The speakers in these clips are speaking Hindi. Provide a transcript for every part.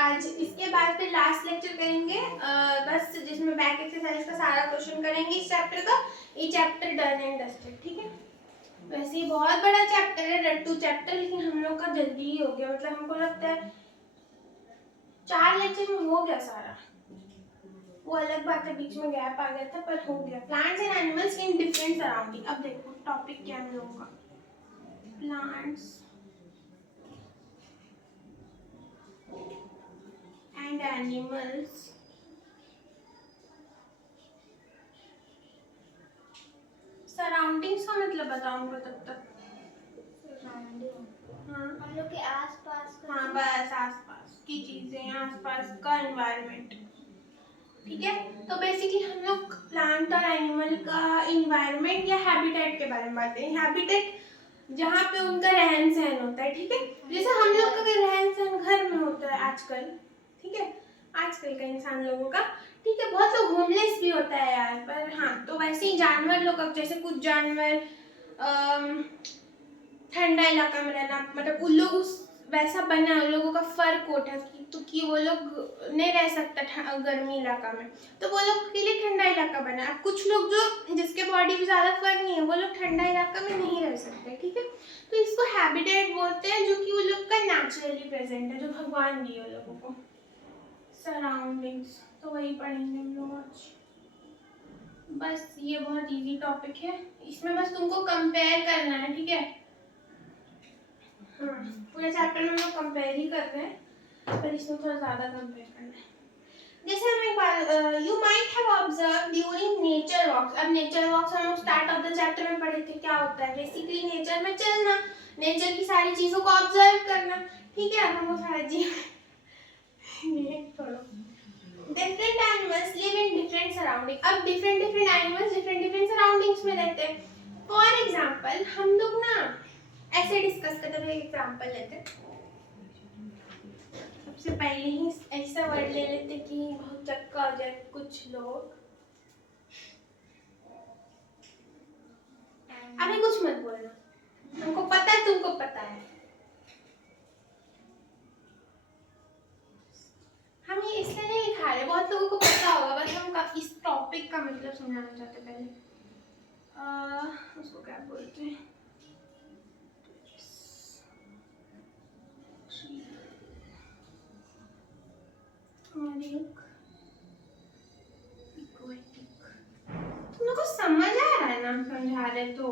आज इसके बाद फिर लास्ट लेक्चर करेंगे बस, जिसमें बैक एक्सरसाइज का सारा क्वेश्चन करेंगे इस चैप्टर का। ये चैप्टर डन एंड डस्टेड, ठीक है। वैसे ही बहुत बड़ा चैप्टर है, रट्टू चैप्टर, लेकिन हम लोग का जल्दी ही हो गया, मतलब हमको लगता है 4 लेक्चर में हो गया सारा। वो अलग बात है, बीच में गैप आ गया था, पर हो गया। Plants and animals in different surrounding. अब देखो टॉपिक क्या है हम लोगों का, प्लांट्स एंड एनिमल्स सराउंडिंग्स का मतलब बताऊंगा तब तक। हाँ, हम लोग के आसपास का, हाँ बस आसपास की चीजें, आसपास का एनवायरनमेंट, ठीक है। तो बेसिकली हम लोग प्लांट और एनिमल का एनवायरनमेंट या हैबिटेट के बारे में बात करें। हैबिटेट जहाँ पे उनका रहन सहन होता है, ठीक है। जैसे हम लोग का रहन सहन घर में होता है आजकल, ठीक है, आजकल का इंसान लोगों का, ठीक है। बहुत लोग होमलेस भी होता है यार, पर हाँ, तो वैसे ही जानवर लोग, अब जैसे कुछ जानवर ठंडा इलाका में रहना, मतलब उन लोग उस वैसा बना है, उन लोगों का फर कोट है तो कि वो लोग नहीं रह सकता गर्मी इलाका में, तो वो लोग के लिए ठंडा इलाका बना। अब कुछ लोग जो जिसके बॉडी में ज़्यादा फर नहीं है, वो लोग ठंडा इलाका में नहीं रह सकते, ठीक है। तो इसको हैबिटेट बोलते हैं, जो कि वो लोग का नेचुरली प्रेजेंट है, जो भगवान दिए उन लोगों को। सराउंडिंग्स तो वही पढ़ेंगे हम लोग आज। बस ये बहुत इजी टॉपिक है, इसमें बस तुमको कंपेयर करना है, ठीक है। हाँ, पूरे चैप्टर में हम लोग कंपेयर ही कर रहे हैं, पर इसमें थोड़ा ज़्यादा कंपेयर करना है। जैसे हम एक बार you might have observe during nature walks. अब नेचर वॉक्स हम लोग स्टार्ट ऑफ द चैप्टर में पढ़े थे, क्या होता है बेसिकली नेचर में चलना, नेचर की सारी चीज़ों को ऑब्जर्व करना, ठीक है। हमको सारा जीव different animals live in different surrounding. अब डिफरेंट एनिमल्स डिफरेंट सराउंडिंग्स में रहते हैं। फॉर एग्जाम्पल हम लोग ना ऐसे डिस्कस करते थे, एग्जाम्पल लेते, सबसे पहले ही ऐसा वर्ड ले लेते कि बहुत चक्का हो जाए। कुछ लोग, अभी कुछ मत बोलना, हमको पता है तुमको पता है, हम ये इसलिए नहीं लिखा रहे, बहुत लोगों को पता होगा, बस हम इस टॉपिक का मतलब समझाना चाहते पहले। उसको क्या बोलते हैं, तुम लोग को समझ आ रहा है ना हम समझा रहे तो?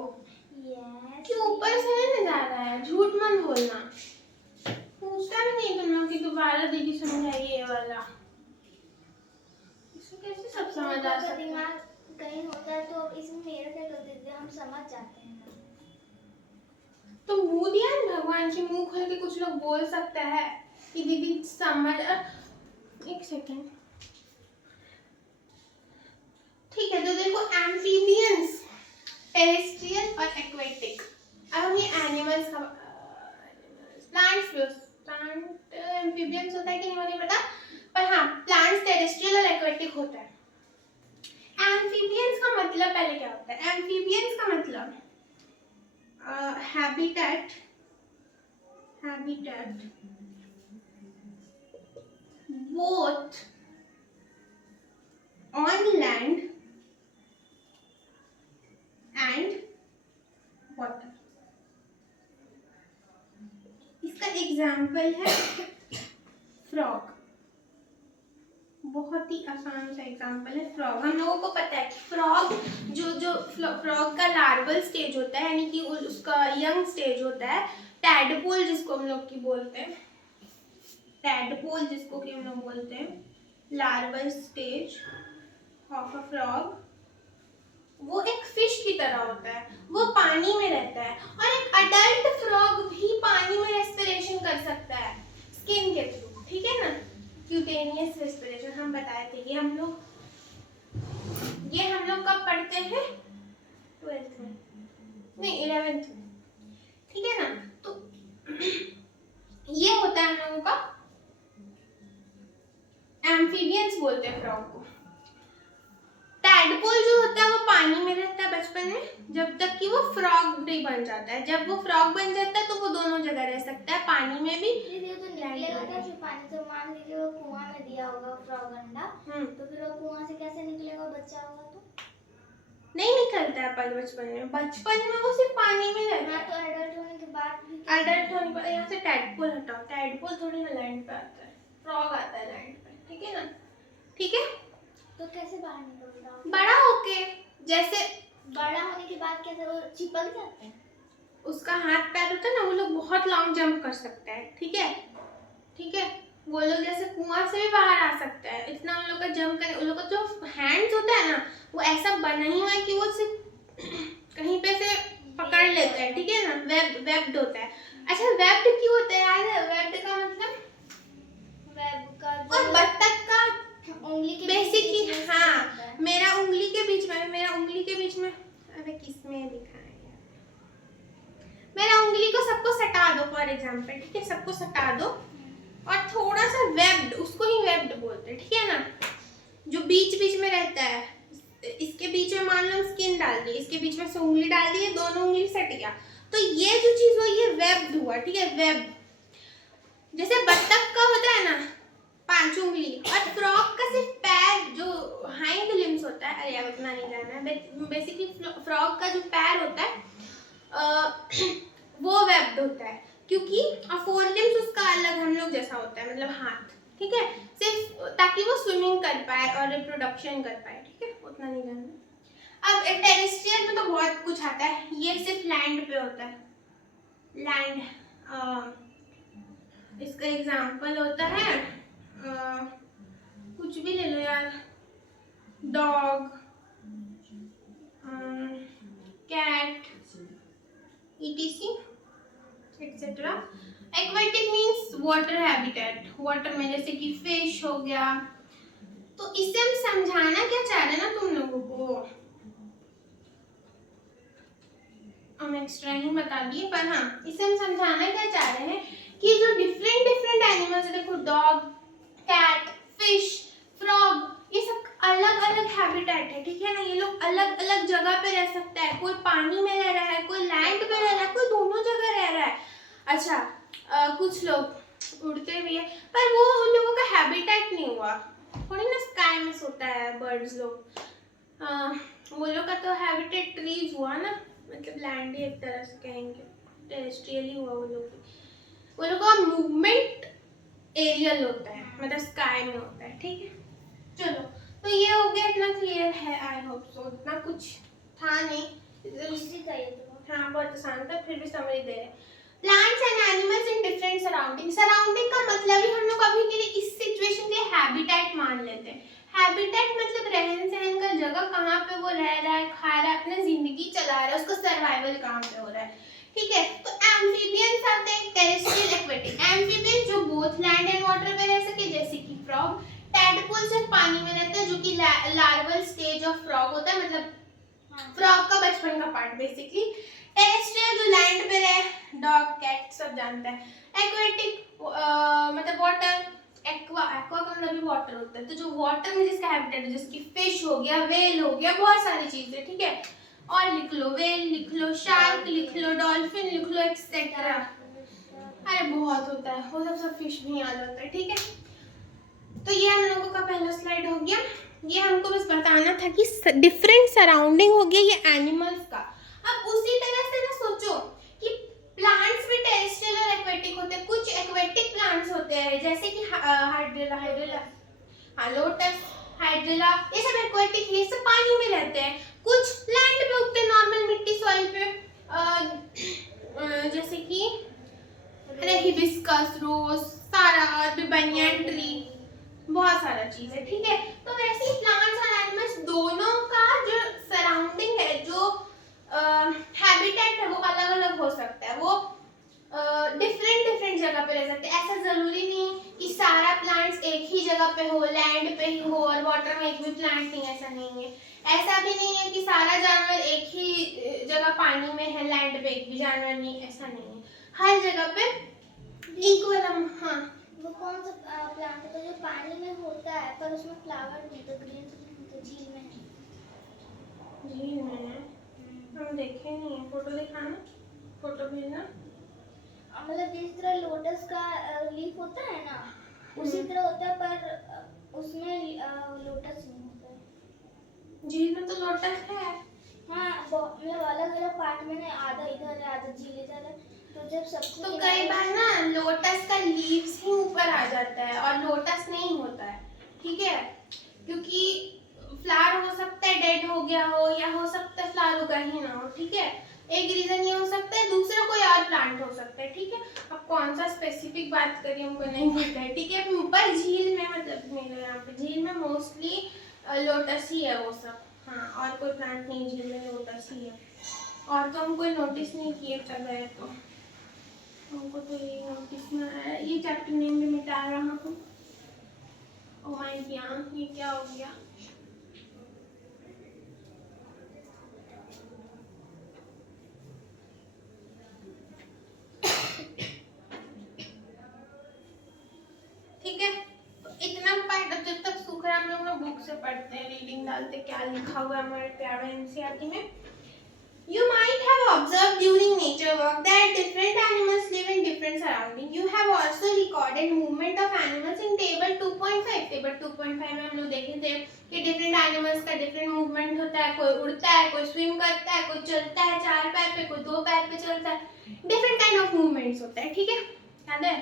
कि ऊपर से नहीं जा रहा है, झूठ मत बोलना। पूछता भी नहीं तुम लोग कि दोबारा दीदी समझाइए ये वाला, इसको कैसे सब समझ आ सकता है। दिमाग कहीं होता है तो इसमें मेरा क्या कर देते हैं, हम समझ जाते हैं। तो मुंह दिया ना भगवान की, मुंह खोल के कुछ लोग बोल सकता है कि दीदी समझ। एक सेकेंड, ठीक है। तो देखो एम्फीबियंस, टेरेस्ट्रियल और एक्वेटिक। अब हम ये एनिमल्स का, प्लांट एम्फीबियंस होता है कि नहीं मुझे पता, पर हाँ प्लांट्स टेरेस्ट्रियल और एक्वेटिक होता है। एम्फीबियंस का मतलब पहले क्या होता है? एम्फीबियंस का मतलब habitat both on land and water. इसका एग्जाम्पल है फ्रॉग, बहुत ही आसान सा एग्जाम्पल है फ्रॉग। हम लोगों को पता है कि फ्रॉग जो फ्रॉग का लार्वल स्टेज होता है, यानी कि उसका यंग स्टेज होता है, टैडपोल जिसको हम लोग की बोलते हैं, टैडपोल जिसको कि हम लोग बोलते हैं, larval stage of a frog, वो एक फिश की तरह होता है, वो पानी में रहता है। और एक अडल्ट फ्रॉग भी पानी में रेस्पिरेशन कर सकता है स्किन के थ्रू, ठीक है ना, क्यूटेनियस रेस्पिरेशन हम बताए थे। ये हम लोग कब पढ़ते हैं, 12th में, नहीं 11th में, ठीक है ना। तो ये होता है हम लोगों का, एम्फीबियंस बोलते हैं फ्रॉग को। टैडपोल जो होता है वो पानी में रहता है बचपन में, जब तक कि वो फ्रॉग नहीं बन जाता है। जब वो फ्रॉग बन जाता है तो वो दोनों जगह रह सकता है, पानी में भी। दीदी तो निकलेगा कैसे पानी से? मान लीजिए वो कुआं में दिया होगा फ्रॉग अंडा, तो फिर वो कुआं से कैसे निकलेगा? बच्चा होगा तो नहीं निकलता है पर बचपन में वो सिर्फ पानी में रहता है। तो एडल्ट होने के बाद भी एडल्ट होने पर यहाँ से टैडपोल हटाओ, टैडपोल थोड़ी ना लैंड पे आता है, फ्रॉग आता है लैंड पे, ठीक है ना, ठीक है। तो कैसे बाहर निकलता? बड़ा होके, जैसे बड़ा होने के बाद कैसे वो चिपक जाते हैं? उसका हाथ पैर होता है ना, वो लोग बहुत लॉन्ग जंप कर सकता है, ठीक है, ठीक है। वो लोग जैसे कुआं से भी बाहर आ सकता है, इतना उन लोग का जंप करे। उन लोग का जो हैंड्स होता है ना, वो ऐसा बना ही हुआ है कि वो सिर्फ कहीं पे से पकड़ लेता है, ठीक है ना, वेब्ड होता है। अच्छा, वेब्ड क्यों होता है यार? वेब्ड का मतलब वेब का और बत्तख का उंगली के बेसिकली, बीच में हाँ, होता है। मेरा उंगली के बीच में, अरे किसमें दिखाएं, मेरा उंगली को सबको सटा दो फॉर एग्जांपल, ठीक है, सबको सटा दो और थोड़ा सा वेब्ड, उसको ही वेब्ड बोलते हैं, ठीक है ना, जो बीच बीच में रहता है। इसके बीच में मान लो हम स्किन डाल दी, इसके बीच में से उंगली डाल दी, दोनों उंगली सट गया, तो ये जो चीज हुई ये वेब्ड हुआ, ठीक है, वेब। जैसे बत्तख का होता है ना 5 उंगली, और फ्रॉग का सिर्फ पैर जो हाइंड लिम्स होता है, अरे उतना नहीं जाना है, बेसिकली फ्रॉग का जो पैर होता है वो वेब्ड होता है, क्योंकि फोर लिम्स उसका अलग हम लोग जैसा होता है, मतलब हाथ, ठीक है, सिर्फ ताकि वो स्विमिंग कर पाए और रिप्रोडक्शन कर पाए, ठीक है, उतना नहीं जानना। अब टेरेस्ट्रियल में तो बहुत कुछ आता है, ये सिर्फ लैंड पे होता है, लैंड। इसका एग्जांपल होता है कुछ भी ले लो यार, dog, cat, etc etc। Aquatic means water habitat, water में, जैसे कि फिश हो गया। तो इससे हम समझाना क्या चाह रहे हैं ना तुम लोगों को, हम एक्स्ट्रा ही बता दिए, पर हाँ, इससे हम समझाना क्या चाह रहे हैं कि जो डिफरेंट एनिमल्स, देखो डॉग, कैट, फिश, फ्रॉग, ये सब अलग अलग हैबिटेट है, ठीक है ना, ये लोग अलग अलग जगह पे रह सकता है, कोई पानी में रह रहा है, कोई लैंड पे रह रहा है, कोई दोनों जगह रह रहा है। अच्छा, कुछ लोग उड़ते भी है, पर वो उन लोगों का हैबिटेट नहीं हुआ, थोड़ी ना स्काई में सोता है बर्ड्स लोग, वो लोग का तो हैबिटेट ट्रीज हुआ ना, मतलब लैंड ही एक तरह से कहेंगे, टेरेस्ट्रियल ही हुआ। वो लोग का मूवमेंट एरियल होता है, मतलब स्काई में होता है, ठीक है। चलो, तो ये हो गया, इतना क्लियर है, आई होप सो, इतना कुछ था नहीं, इसी का ये तो हाँ बहुत आसान था, फिर भी समझ दे रहे। Plants and animals in different surrounding, surrounding का मतलब ही हम लोग अभी के लिए इस सिचुएशन के लिए हैबिटेट मान लेते हैं। हैबिटेट मतलब रहन सहन का जगह, कहाँ पे वो रह रहा है, खा रहा है, अपनी जिंदगी चला रहा है, उसका सर्वाइवल कहाँ पे हो रहा है, ठीक है। तो एम्फीबियंस आते हैं, टेरेस्ट्रियल, एक्वेटिक। एम्फीबियन जो बोथ लैंड एंड वाटर पे रह सके, जैसे कि फ्रॉग। टैडपोल सिर्फ पानी में रहता है, जो कि लार्वल स्टेज ऑफ फ्रॉग होता है, मतलब फ्रॉग का बचपन का पार्ट बेसिकली। टेरेस्ट्रियल जो लैंड पे रहे, डॉग, कैट, सब जानता है। एक्वेटिक मतलब वाटर, एक्वा का मतलब भी वाटर होता है, तो जो वाटर में जिसका हैबिटेट है, जैसे कि फिश हो गया, व्हेल हो गया, बहुत सारी चीजें, ठीक है। और लिख लो, व्हेल लिख लो, शार्क लिख लो, डॉल्फिन लिख लो, एक्सेट्रा। अरे बहुत होता है, वो सब फिश भी आ जाता है, ठीक है। तो ये हम लोगों का पहला स्लाइड हो गया, ये हमको बस बताना था कि डिफरेंट सराउंडिंग हो गया ये एनिमल्स का। अब उसी तरह से ना सोचो कि प्लांट्स भी टेरेस्ट्रियल और एक्वेटिक होते हैं। कुछ एक्वेटिक प्लांट्स होते हैं, जैसे कि लोटस, हाइड्रिला, ये सब एक्वेटिक, ये सब पानी में रहते हैं। कुछ लैंड पे उगते हैं, नॉर्मल मिट्टी सॉइल पे, जैसे कि हिबिस्कस, रोज, सारा, और भी बनियन ट्री, बहुत सारा चीज है, ठीक है। तो वैसे ही प्लांट्स और एनिमल्स दोनों का जो सराउंडिंग है, जो हैबिटेट है, वो अलग अलग हो सकता है, वो डिफरेंट डिफरेंट जगह पे रह सकते हैं। ऐसा जरूरी नहीं कि सारा प्लांट्स एक ही जगह पे हो, लैंड पे ही हो, और वाटर में एक भी प्लांट नहीं, ऐसा नहीं है। ऐसा भी नहीं है कि सारा जानवर एक ही जगह पानी में है, लैंड पे एक भी जानवर नहीं, ऐसा नहीं है। हर जगह पे इक्वल। हाँ, वो कौन सा प्लांट होता है जो पानी में होता है पर उसमें फ्लावर नहीं तो ग्रीन तो झील में है? झील में है, हम देखे नहीं है। फोटो दिखाना, फोटो भेजना। मतलब जिस तरह लोटस का लीफ होता है ना, उसी तरह होता है, पर उसमें लोटस नहीं होता है। झील में तो लोटस है। हाँ, मतलब अलग अलग पार्ट में ना, आधा इधर है आधा झील इधर है, तो जब सब तो कई बार ना लोटस का लीव्स ही ऊपर आ जाता है और लोटस नहीं होता है, ठीक है। क्योंकि फ्लावर हो सकता है डेड हो गया हो, या हो सकता है फ्लावर उगा ही ना हो, ठीक है। एक रीजन ये हो सकता है, दूसरा कोई और प्लांट हो सकता है, ठीक है। अब कौन सा स्पेसिफिक बात करिए हमको नहीं पता है, ठीक है। पर झील में, मतलब मेरे यहाँ पे झील में मोस्टली लोटस ही है वो सब। हाँ, और कोई प्लांट नहीं, झील में लोटस ही है। और तो हम कोई नोटिस नहीं किए जगह है तो हमको तो ये नोटिस में आया। ये चैप्टर नेम भी मिटा रहा हूँ। ओह माय गॉड, ये क्या हो गया। ठीक है, तो इतना पार्ट अब जब तक सूख रहा है हम लोग ना बुक से पढ़ते हैं, रीडिंग डालते क्या लिखा हुआ है हमारे प्यारे एनसीईआरटी में। You might have observed during nature walk that different animals live in different surroundings. You have also recorded movement of animals in table 2.5. Table 2.5 में हम लोग देखे थे कि different animals का different movement होता है। कोई उड़ता है, कोई swim करता है, कोई चलता है 4 पैर पे, कोई 2 पैर पे चलता है। Different kind of movements होता है, ठीक है, याद है।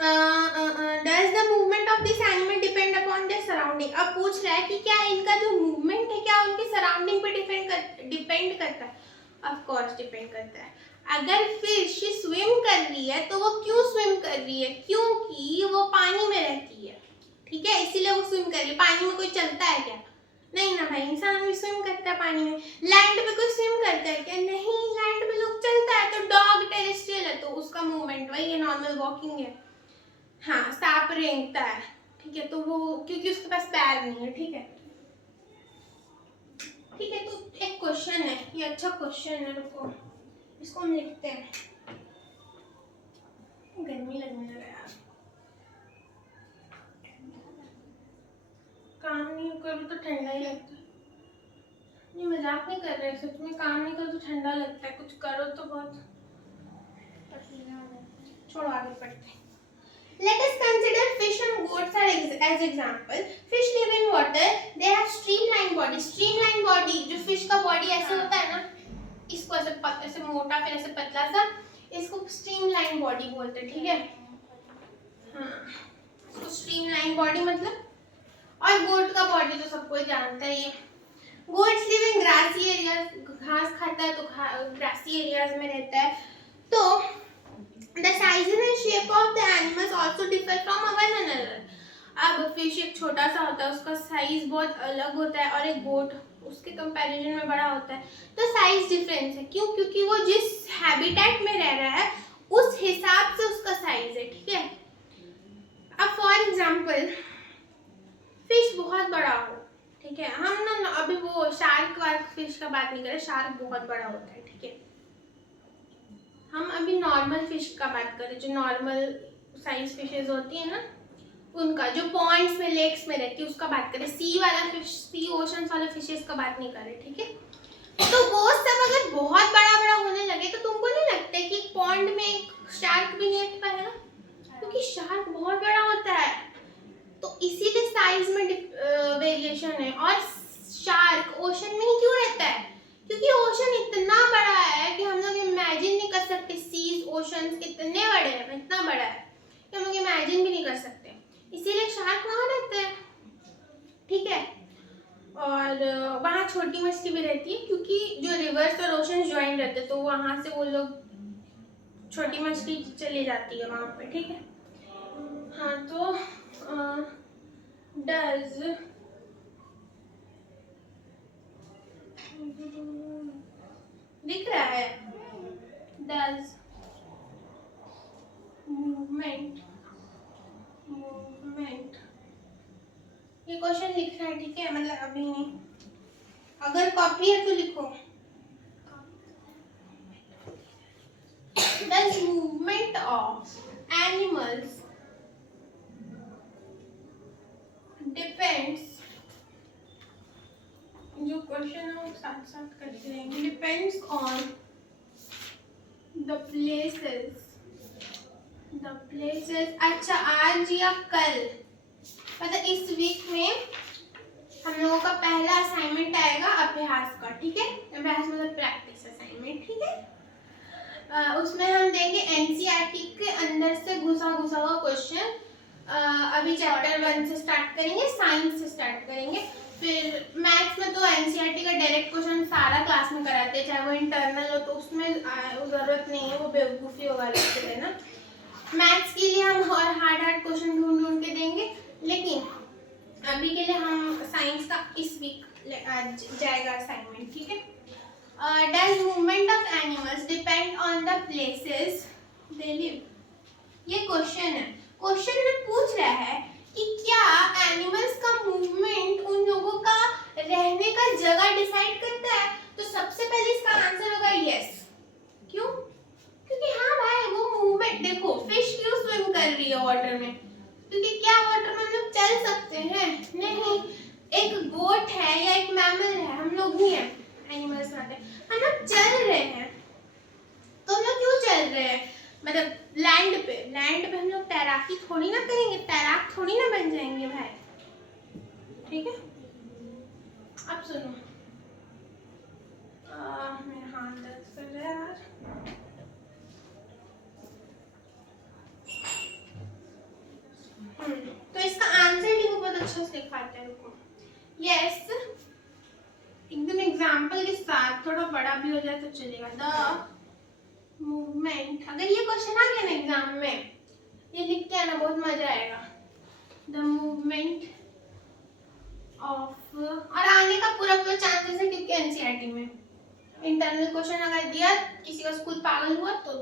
Does the movement of this animal depend upon their surrounding? अब पूछ रहा है कि क्या इनका जो movement है क्या उनके surrounding पे डिपेंड करता है? Of course डिपेंड करता है। अगर फिश स्विम कर रही है तो वो क्यों स्विम कर रही है? क्योंकि वो पानी में रहती है, ठीक है, इसीलिए वो स्विम कर रही है। पानी में कोई चलता है क्या? नहीं ना भाई, इंसान भी स्विम करता है पानी में। लैंड पे कोई स्विम करता है क्या? नहीं, लैंड पे लोग चलता है। तो डॉग टेरेस्ट्रियल है तो उसका मूवमेंट वही है, नॉर्मल वॉकिंग है। हाँ, सांप रेंगता है, ठीक है, तो वो क्योंकि उसके पास पैर नहीं है, ठीक है। ठीक है, तो एक क्वेश्चन है, ये अच्छा क्वेश्चन है, रुको इसको हम लिखते हैं। गर्मी लगने लगा यार, काम नहीं करूँ तो ठंडा ही लगता है। ये मजाक नहीं कर रहे, सच में काम नहीं करो तो ठंडा लगता है, कुछ करो तो बहुत पसीना आ जाता है। छोड़ो, आगे पढ़ते हैं। Let us consider fish and goats as example. Fish live in water. They have streamlined body. Streamlined body, जो fish का body ऐसे होता है ना, इसको ऐसे मोटा फिर ऐसे पतला सा, इसको streamlined body बोलते हैं, ठीक है। हाँ, इसको streamlined body मतलब। और goat का body तो सबको ही जानता है ये। Goats live in grassy areas. घास खाता है तो grassy areas में रहता है। तो The sizes and shape of the animals also differ from one another. अब फिश एक छोटा सा होता है, उसका साइज बहुत अलग होता है, और एक गोट उसके कंपैरिजन में बड़ा होता है। तो साइज डिफरेंस है, क्यों? क्योंकि वो जिस हैबिटेट में रह रहा है उस हिसाब से उसका साइज है, ठीक है। अब फॉर एग्जांपल फिश बहुत बड़ा हो, ठीक है, हम ना अभी वो शार्क वार्क फिश का बात नहीं कर रहे, शार्क बहुत बड़ा होता है, ठीक है। हम अभी नॉर्मल फिश का बात करें, जो नॉर्मल साइज फिशेस होती है ना, उनका जो पॉन्ड्स में, लेक्स में रहती है, उसका बात करें। सी वाला फिश, सी ओशंस वाला फिशेस का बात नहीं करें, ठीक है। तो वो सब अगर बहुत बड़ा बड़ा होने लगे तो तुमको नहीं लगता कि एक पॉन्ड में एक शार्क भी नहीं अटका है ना, क्योंकि शार्क बहुत बड़ा होता है, तो इसीलिए साइज में वेरिएशन है। और शार्क ओशन में ही क्यों रहता है? क्योंकि ओशन इतना बड़ा है कि हम लोग इमेजिन नहीं कर सकते। सीज, ओशंस इतने बड़े हैं, इतना बड़ा है कि हम लोग इमेजिन भी नहीं कर सकते, इसीलिए शार्क वहाँ रहते हैं, ठीक है। और वहाँ छोटी मछली भी रहती है, क्योंकि जो रिवर्स और ओशन ज्वाइन रहते हैं, तो वहाँ से वो लोग छोटी मछली चली जाती है वहां पे, ठीक है। हाँ तो डज दिख रहा है, डज मूवमेंट, ये क्वेश्चन लिखना है, ठीक है, मतलब अभी नहीं, अगर कॉपी है तो लिखो। Does movement of animals depends, जो क्वेश्चन है वो साथ साथ करते रहेंगे, डिपेंड्स ऑन द प्लेसेस, अच्छा आज या कल, मतलब इस वीक में हम लोगों का पहला असाइनमेंट आएगा अभ्यास का, ठीक है, अभ्यास मतलब प्रैक्टिस असाइनमेंट, ठीक है। उसमें हम देंगे एनसीईआरटी के अंदर से घुसा हुआ क्वेश्चन। अभी चैप्टर 1 से स्टार्ट करेंगे, साइंस से स्टार्ट करेंगे, फिर मैथ्स में तो एनसीईआरटी का डायरेक्ट क्वेश्चन सारा क्लास में कराते हैं, चाहे वो इंटरनल हो तो उसमें जरूरत नहीं है, वो बेवकूफ़ी होगा लगते है ना। मैथ्स के लिए हम और हार्ड क्वेश्चन ढूंढ के देंगे, लेकिन अभी के लिए हम साइंस का इस वीक जाएगा असाइनमेंट, ठीक है। Does movement of animals depend on the places they live, ये क्वेश्चन है। क्वेश्चन में पूछ रहा है कि क्या एनिमल्स का मूवमेंट उन लोगों का रहने का जगह डिसाइड करता है, तो सबसे पहले इसका आंसर होगा यस। क्यों? क्योंकि हाँ भाई वो मूवमेंट, देखो फिश क्यों स्विम कर रही है वाटर में, क्योंकि क्या वाटर में हम लोग चल सकते हैं? नहीं। एक गोट है या एक मैमल है, हम लोग ही हैं, एनिमल्स आते हैं, हम लोग चल रहे हैं, तो हम लोग क्यों चल रहे हैं, मतलब लैंड पे हम लोग तैराकी थोड़ी ना करेंगे, तैराक थोड़ी ना बन जाएंगे भाई, ठीक है। अब सुनो, मेरा हाथ दर्द कर रहा है यार। तो इसका आंसर लिखो, बहुत अच्छा से लिखाते हैं, रुको। यस, एकदम एग्जाम्पल के साथ, थोड़ा बड़ा भी हो जाए तो चलेगा। द मूवमेंट, अगर ये क्वेश्चन आ गया ना एग्जाम में, ये लिख के आना, बहुत मजा आएगा। द मूवमेंट ऑफ, और आने का पूरा चांसेस है क्योंकि एनसीईआरटी में इंटरनल क्वेश्चन अगर दिया, किसी का स्कूल पागल हुआ तो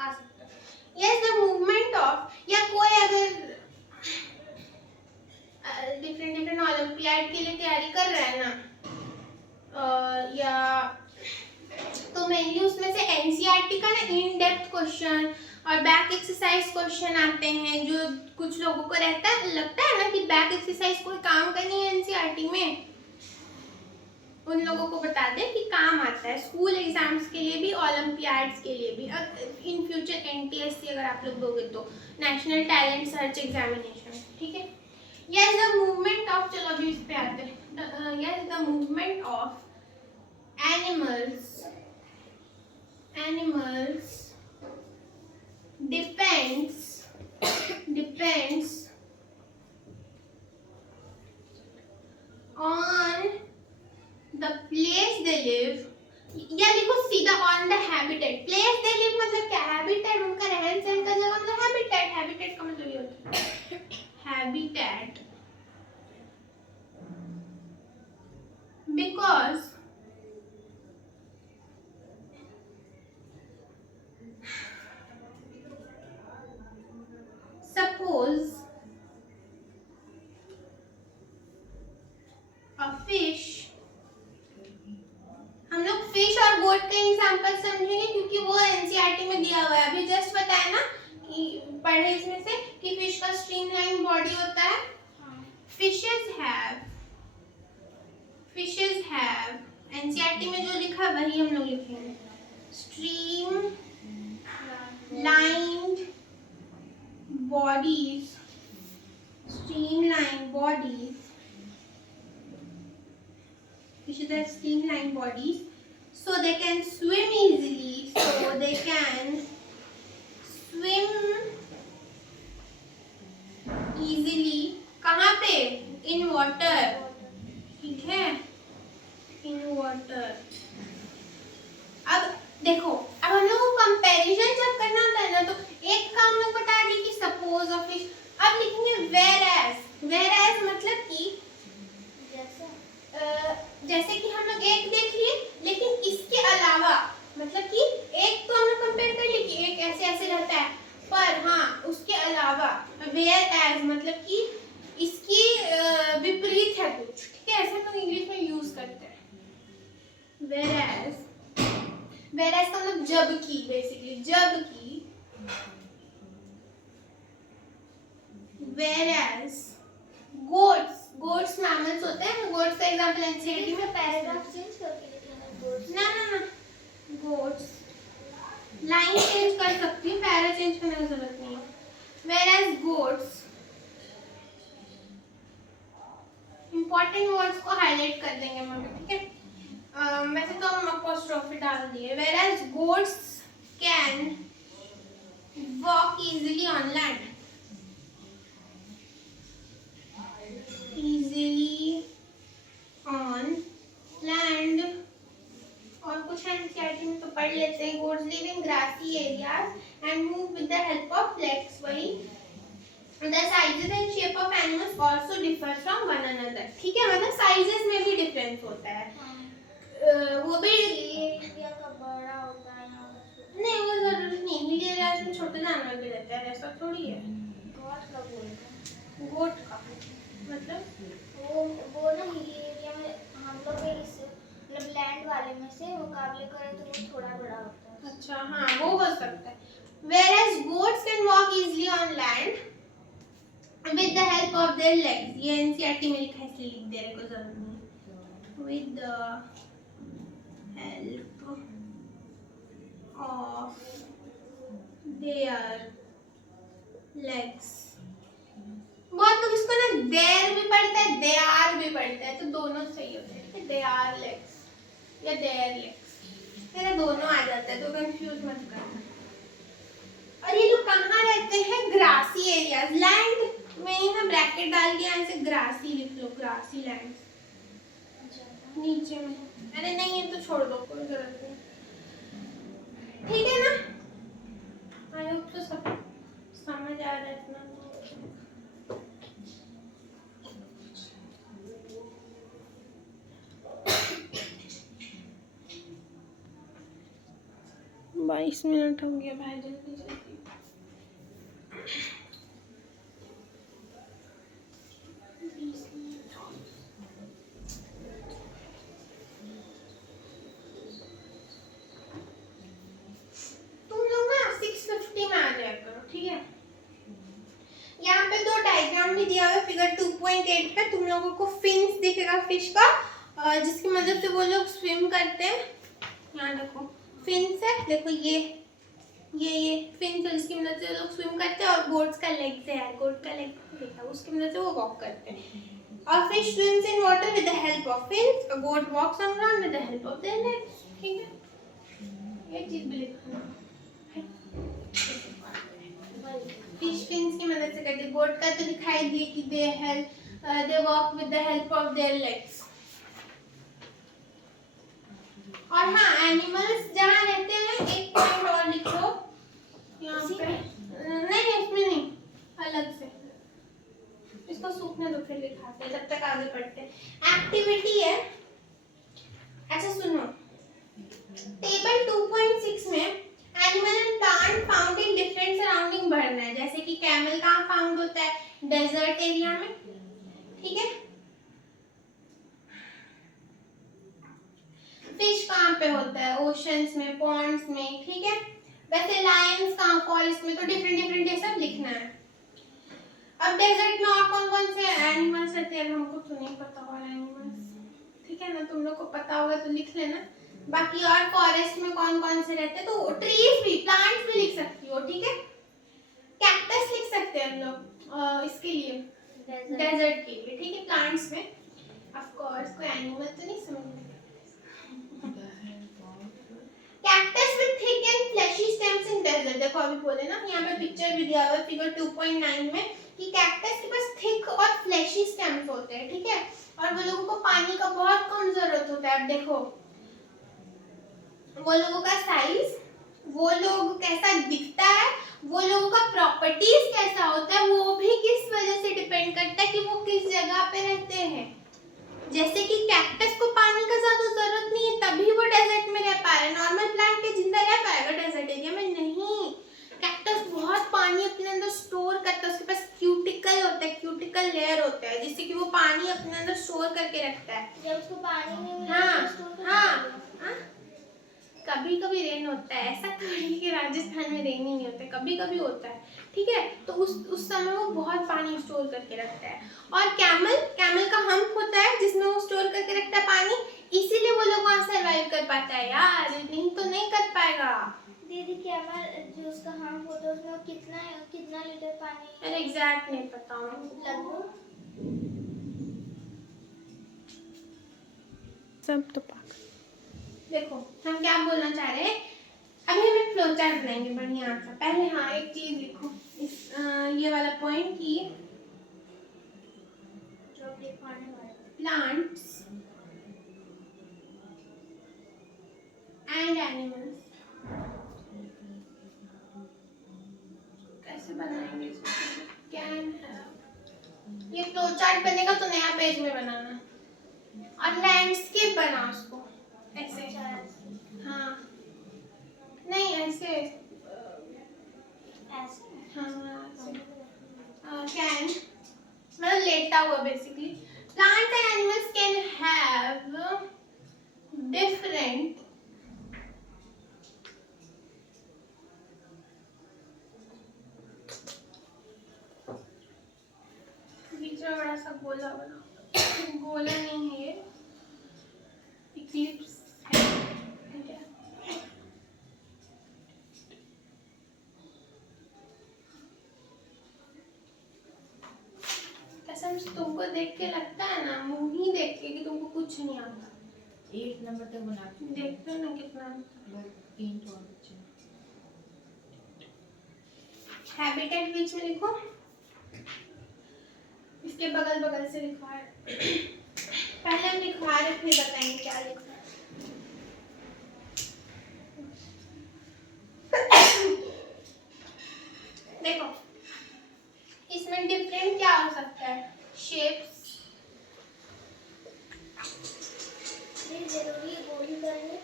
आ सकता है। यस, द मूवमेंट ऑफ, या कोई अगर डिफरेंट ओलंपियाड के लिए तैयारी कर रहा है ना, या तो मेनली उसमें से एनसीईआरटी का ना इन डेप्थ क्वेश्चन और बैक एक्सरसाइज क्वेश्चन आते हैं, जो कुछ लोगों को लगता है ना कि बैक एक्सरसाइज कोई काम करनी है एनसीईआरटी में, उन लोगों को बता दें कि काम आता है स्कूल एग्जाम्स के लिए भी, ओलंपियाड्स के लिए भी, इन फ्यूचर एनटीएससी अगर आप लोग दोगे तो, नेशनल टैलेंट सर्च एग्जामिनेशन, ठीक है। यस, द मूवमेंट ऑफ, चलो अभी इस पे आते हैं। Yes, the movement of animals depends on the place they live, या देखो सीधा on the habitat, place they live मतलब क्या, habitat उनका रहन सहन का जगह, मतलब habitat का मतलब ये होता है habitat, because suppose a fish, हम लोग फिश और बोट का एग्जांपल समझेंगे क्योंकि वो एनसीईआरटी में दिया हुआ है, अभी जस्ट बताया ना कि पढ़े इसमें से कि फिश का स्ट्रीमलाइन बॉडी होता है। फिशेस हैव एनसीईआरटी में जो लिखा है वही हम लोग लिखेंगे, stream lined bodies, streamlined bodies, fishes have streamlined bodies, so they can swim easily, कहाँ पे, in water, ठीक है, in water। अब देखो, अब हम लोग को कंपैरिजन जब करना होता ना, तो एक काम लोग बता दी कि सपोज और फिश। अब लिखेंगे वेयर एज मतलब कि जैसे कि हम लोग एक देख लिए, लेकिन इसके अलावा मतलब कि एक तो हम लोग कंपेयर कर लिए कि एक ऐसे ऐसे रहता है, पर हाँ उसके अलावा वेयर एज मतलब कि इसकी विपरीत है कुछ, ठीक है, ऐसा हम लोग इंग्लिश में यूज करते हैं। वेयर एज का मतलब जबकि, बेसिकली जबकि, वेयर एज गोट्स मैमल्स होते हैं। गोट्स का एग्जांपल एनसीईआरटी में पैराग्राफ चेंज करके लिखेंगे ना गोट्स लाइन चेंज कर सकती हूँ, पैरा चेंज करने की जरूरत नहीं है। Whereas goats, important words को हाईलाइट कर देंगे हम, ठीक है। वैसे तो हम अपोस्ट्रोफी डाल दिए। Whereas goats can walk easily on land, easily on land. और कुछ एनसीईआरटी में तो पढ़ लेते हैं। Goats live in grassy areas and move with the help of legs. वही the sizes and shape of animals also differ from one another, ठीक है, मतलब साइजेस में भी डिफरेंस होता है। वो भी एरिया का बड़ा होता है ना, नहीं, वो जरूरी नहीं, हिल एरिया में छोटे जानवर भी रहते हैं, ऐसा थोड़ी है। गोट का बोलते हैं, गोट का मतलब वो ना हिल एरिया में हम लोग इस मतलब लैंड वाले में से मुकाबले करें तो वो थोड़ा बड़ा होता है। अच्छा हाँ, वो हो सकता है। whereas goats can walk easily on land with the help of their legs, ये एनसीईआरटी में लिखा है इसलिए लिख दे रहे, कोई जरूरत नहीं। with the help of their legs, बहुत लोग इसको ना देयर भी पढ़ते हैं, देयर भी पढ़ते हैं, तो दोनों सही होते हैं, ठीक है, देयर लेग्स या देयर लेग्स, तेरे दोनों आ जाता है, तो कंफ्यूज मत करना। और ये लोग कहाँ रहते हैं? ग्रासी एरियाज, लैंड में यहाँ ब्रैकेट डाल के यहाँ से ग्रासी लिख लो, ग्रासी लैंड नीचे में। अरे नहीं है तो छोड़ दो, कोई जरूरत नहीं, ठीक है ना। आई होप तो सब समझ आ रहा है इतना। बाईस मिनट हो गया भाई, जल्दी जल्दी। तुम लोग ना 650 में आ जाया करो, ठीक है। यहाँ पे दो डायग्राम भी दिया हुआ है फिगर 2.8 पे, तुम लोगों को फिन्स दिखेगा फिश का, जिसकी मदद से वो लोग स्विम करते हैं। यहाँ देखो फिन्स है, देखो ये फिन्स है जिसकी मदद से वो लोग स्विम करते हैं, और गोट्स का लेग से है, गोट का लेग देखा, उसकी मदद से वो वॉक करते हैं। और fish swims in water with the help of fins, a goat walks on ground with the help of their legs, ठीक है। ये चीज भी लिखना है, फिश फिन्स की मदद से करते हैं। गोट का तो दिखाई दिए कि they walk with the help of their legs. और हाँ, एनिमल्स जहाँ रहते हैं, एक पॉइंट और लिखो यहाँ पे, नहीं इसमें नहीं, अलग से, इसको सूखने दो फिर लिखाते हैं, जब तक आगे पढ़ते हैं। एक्टिविटी है, अच्छा सुनो, टेबल 2.6 में animal and plant found in different surrounding भरना है, जैसे कि कैमल कहाँ फाउंड होता है? डेजर्ट एरिया में, ठीक है। फिश कहाँ पे होता है? ओशंस में, पॉन्ड्स में, ठीक है। वैसे लायंस कहाँ? फॉरेस्ट में, तो डिफरेंट ये सब लिखना है। अब डेजर्ट में और कौन कौन से एनिमल्स रहते हैं? हमको तो नहीं पता और एनिमल्स, ठीक है ना, तुम लोग को पता होगा तो लिख लेना। बाकी और फॉरेस्ट में कौन कौन से रहते हैं, तो ट्रीज भी, प्लांट्स भी लिख सकती हो, ठीक है। कैक्टस लिख सकते हैं हम लोग इसके लिए, डेजर्ट के लिए, ठीक है। प्लांट्स में ऑफ कोर्स कोई एनिमल तो नहीं समझ। Cactus with thick and fleshy stems in desert, देखो अभी बोले ना, यहाँ पे पिक्चर भी दिया हुआ है फिगर 2.9 में कि कैक्टस के पास थिक और फ्लैशी स्टेम्स होते हैं, ठीक है। और वो लोगों को पानी का बहुत कम जरूरत होता है। अब देखो वो लोगों का साइज वो लोग कैसा दिखता है, वो लोगों का प्रॉपर्टीज कैसा होता है, वो भी किस वजह से डिपेंड करता है कि वो किस जगह पे रहते हैं। जैसे कि कैक्टस को पानी का ज्यादा जरूरत नहीं है, तभी वो डेजर्ट में रह पा रहा है। नॉर्मल प्लांट के जिंदा रह पाएगा डेजर्ट एरिया में? नहीं। कैक्टस बहुत पानी अपने अंदर स्टोर करता है, उसके पास क्यूटिकल होता है, क्यूटिकल लेयर होता है, जिससे कि वो पानी अपने अंदर स्टोर करके रखता है। जब उसको पानी नहीं मिलेगा हाँ तो स्टोर हाँ, कभी कभी रेन होता है, ऐसा थोड़ी कि राजस्थान में रेन ही नहीं होता है, कभी कभी होता है, ठीक है। तो उस समय वो बहुत पानी स्टोर करके रखता है। और कैमल का हम्प होता है जिसमें वो स्टोर करके रखता है पानी, इसीलिए वो लोग वहां सरवाइव कर पाता है यार, नहीं तो नहीं कर पाएगा। दीदी कैमल जो उसका हार्म होता है उसमें कितना कितना लीटर पानी अरे एग्जैक्ट नहीं पता मुझे। लगभग? सब तो पागल। देखो हम क्या बोलना चाह रहे हैं, अभी हम एक फ्लो चार्ट बनाएंगे बढ़िया सा। पहले हाँ एक चीज लिखो, ये वाला पॉइंट की जो अब लिखवाने वाले प्लांट्स एंड एनिमल्स कैसे बनाएंगे इसको, कैन हैव, ये फ्लो चार्ट बनेगा तो नया पेज में बनाना, और लैंडस्केप बना उसको ऐसे। हाँ नहीं ऐसे, ऐसे हाँ कैन मतलब लेटा हुआ basically. Plant and animals can have different बीच में बड़ा सा गोला बना, गोला नहीं है ये, इक्लिप्स है, ठीक है। कसम से तुमको देख के लगता है ना, मुंह ही देख के, कि तुमको कुछ नहीं आता। 1 नंबर तक बना के देखते हो ना कितना बस 3 तो और बच्चे। हैबिटेट बीच में लिखो, इसके बगल बगल से लिखवा है। पहले हम लिखवा रहे फिर बताएंगे क्या लिखना है। देखो इसमें डिफरेंट क्या हो सकता है, शेप्स, ये जरूरी है गोली करने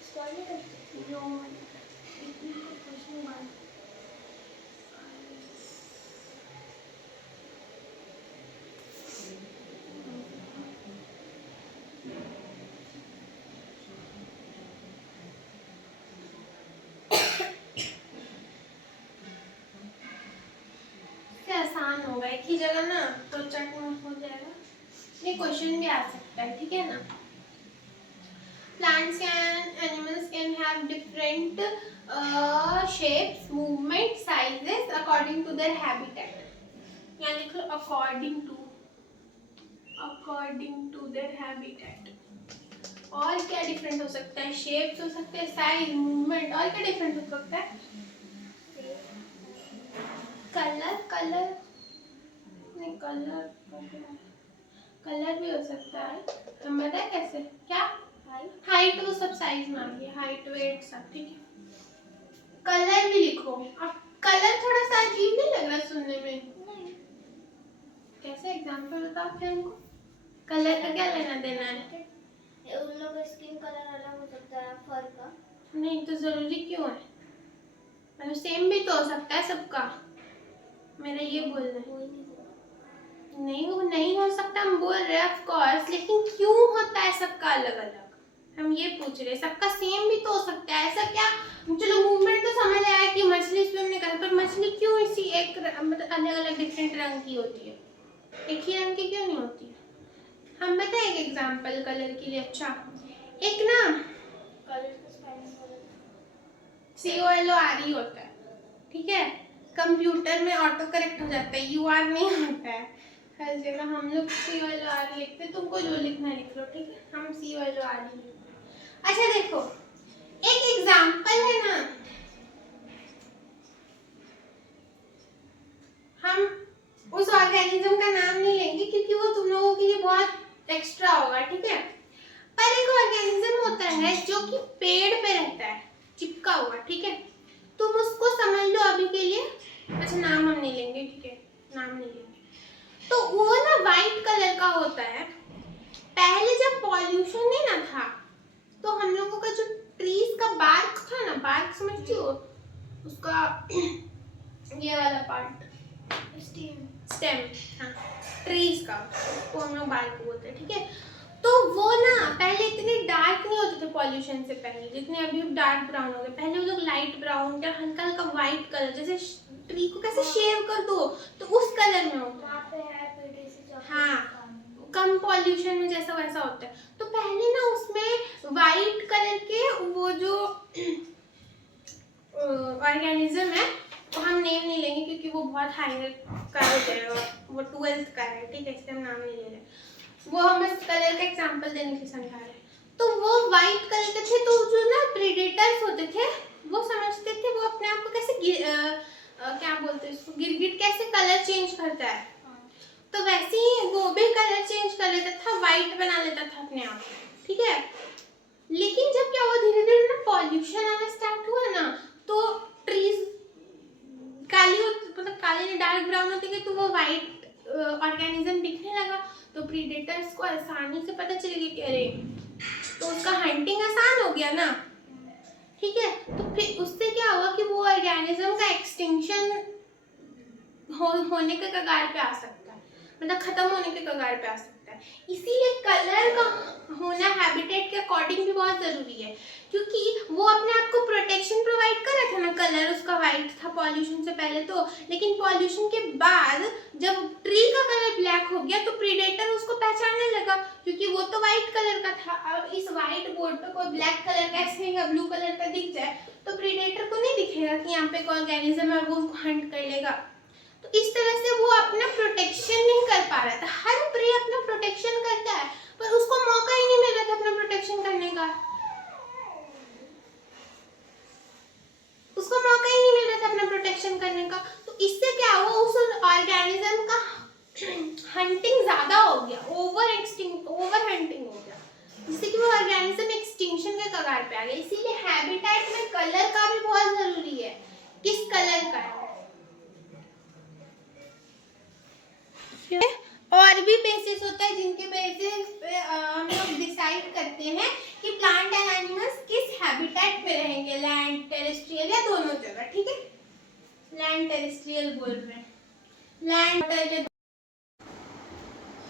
इसको नहीं करते नो इतनी क्वेश्चन मार्क, आसान होगा एक ही जगह ना, तो चट में हो जाएगा। ये क्वेश्चन भी आ सकता है, ठीक है ना। Plants and animals can have different shapes, movement, sizes according to their habitat. यहाँ लिख लो according to their habitat. और क्या डिफरेंट हो सकता है, शेप्स हो सकते हैं, साइज, मूवमेंट, और क्या डिफरेंट हो सकता है, कलर नहीं, कलर भी हो सकता है, पता है कैसे, क्या हाइट, वो सब साइज में आ गया, हाइट वेट सब, ठीक है। कलर भी लिखो। अब कलर थोड़ा सा अजीब नहीं लग रहा सुनने में? नहीं कैसे एग्जांपल बताओ फिर हमको, कलर का क्या लेना देना है? उन लोगों का स्किन कलर अलग हो सकता है फर का। नहीं तो जरूरी क्यों है, मतलब सेम भी तो हो सकता है सबका, मेरा ये बोलना है। कोई नहीं होगा। नहीं वो नहीं हो सकता, हम बोल रहे हैं ऑफ कोर्स, लेकिन क्यों होता है सबका अलग अलग, हम ये पूछ रहे हैं। सबका सेम भी तो हो सकता है, ऐसा क्या, चलो मूवमेंट तो समझ आया कि मछली स्विम नहीं कर, पर मछली क्यों इसी एक मतलब अलग अलग डिफरेंट रंग की होती है, एक ही रंग की क्यों नहीं होती है? हम बताएं एक एग्जांपल कलर के लिए। अच्छा एक ना कलर का स्पेलिंग कलर COLORE होता है, ठीक है, कंप्यूटर में ऑटो करेक्ट हो जाता है, UR नहीं होता है हर जगह, हम लोग COLORE लिखते, तुमको जो लिखना है लिख लो, ठीक है, हम COLORE लिखते। अच्छा देखो एक एग्जांपल है ना, हम उस ऑर्गेनिज्म का नाम नहीं लेंगे क्योंकि वो तुम लोगों के लिए बहुत एक्स्ट्रा होगा, ठीक है, पर एक ऑर्गेनिज्म होता है जो कि पेड़ पे रहता है चिपका हुआ, ठीक है, तुम उसको समझ लो अभी के लिए। अच्छा नाम हम नहीं लेंगे, ठीक है, नाम नहीं लेंगे। तो वो ना वाइट कलर का होता है। पहले जब पॉल्यूशन नहीं ना था तो हम लोगों का जो ट्रीज का बार्क था ना, बार्क समझती हो, उसका ये वाला पार्ट, स्टेम, हाँ, ट्रीज का, वो हम लोग बार्क बोलते हैं, ठीक है। तो वो ना पहले इतने डार्क नहीं होते थे पॉल्यूशन से पहले, जितने अभी डार्क ब्राउन हो गए। पहले वो लोग लाइट ब्राउन या हल्का हल्का व्हाइट कलर, जैसे ट्री को कैसे शेव कर दो तो उस कलर में होता है। वहाँ पे है PDC हाँ, कम पॉल्यूशन में जैसा वैसा होता है। तो पहले ना उसमें वाइट कलर के वो जो ऑर्गेनिज्म है, वो हम नेम नहीं लेंगे क्योंकि वो बहुत हायर का हो जाएगा, वो 12th का है, ठीक है, इसलिए हम नाम नहीं ले रहे। वो हम बस कलर का एग्जांपल देने के समझा रहे हैं। तो वो वाइट कलर के थे, तो जो ना प्रेडेटर्स होते थे वो समझते थे वो अपने आप को कैसे क्या बोलते हैं उसको, गिरगिट कैसे कलर चेंज करता है, तो वैसे ही वो भी कलर चेंज कर लेता था, वाइट बना लेता था अपने आप, ठीक है। लेकिन जब क्या हुआ, धीरे धीरे ना पॉल्यूशन आना स्टार्ट हुआ ना, तो ट्रीज काली, मतलब काली ने डार्क ब्राउन होती गई, तो वो वाइट ऑर्गेनिज्म दिखने लगा। तो प्रीडेटर्स को आसानी से पता चल गया कि अरे, तो उसका हंटिंग आसान हो गया ना, ठीक है। तो फिर उससे क्या हुआ कि वो ऑर्गेनिज्म का एक्सटिंक्शन होने के कगार पे आ सकता है, मतलब खत्म होने के कगार पे आ सकता है। इसीलिए कलर का होना हैबिटेट के अकॉर्डिंग भी बहुत जरूरी है, क्योंकि वो अपने आप को प्रोटेक्शन प्रोवाइड कर रहा था ना, कलर उसका वाइट था पॉल्यूशन से पहले तो, लेकिन पॉल्यूशन के बाद जब ट्री का कलर ब्लैक हो गया तो प्रीडेटर उसको पहचानने लगा, क्योंकि वो तो वाइट कलर का था। अब इस वाइट बोर्ड पे कोई ब्लैक कलर का ऐसे या ब्लू कलर का दिख जाए तो प्रीडेटर को नहीं दिखेगा कि यहाँ पे एक ऑर्गेनिज्म है, वो उसको हंट कर लेगा। तो इस तरह से वो अपना प्रोटेक्शन नहीं कर पा रहा था। हर प्रे अपना प्रोटेक्शन करता है, पर उसको मौका ही नहीं मिल रहा था अपना प्रोटेक्शन करने का, उसको मौका ही नहीं मिल रहा था अपना प्रोटेक्शन करने का। तो इससे क्या हुआ, उस ऑर्गेनिज्म का हंटिंग ज्यादा हो गया, ओवर हंटिंग हो गया, जिससे कि वो ऑर्गेनिज्म एक्सटिंक्शन के कगार पे आ गया। इसीलिए हैबिटेट में कलर का भी बहुत जरूरी है, किस कलर का है। और भी बेसिस होता है जिनके बेसिस पे हम लोग डिसाइड करते हैं कि प्लांट एंड एनिमल्स किस हैबिटेट में रहेंगे, लैंड, टेरेस्ट्रियल या दोनों जगह, ठीक है। लैंड टेरेस्ट्रियल बोल रहे हैं, land water.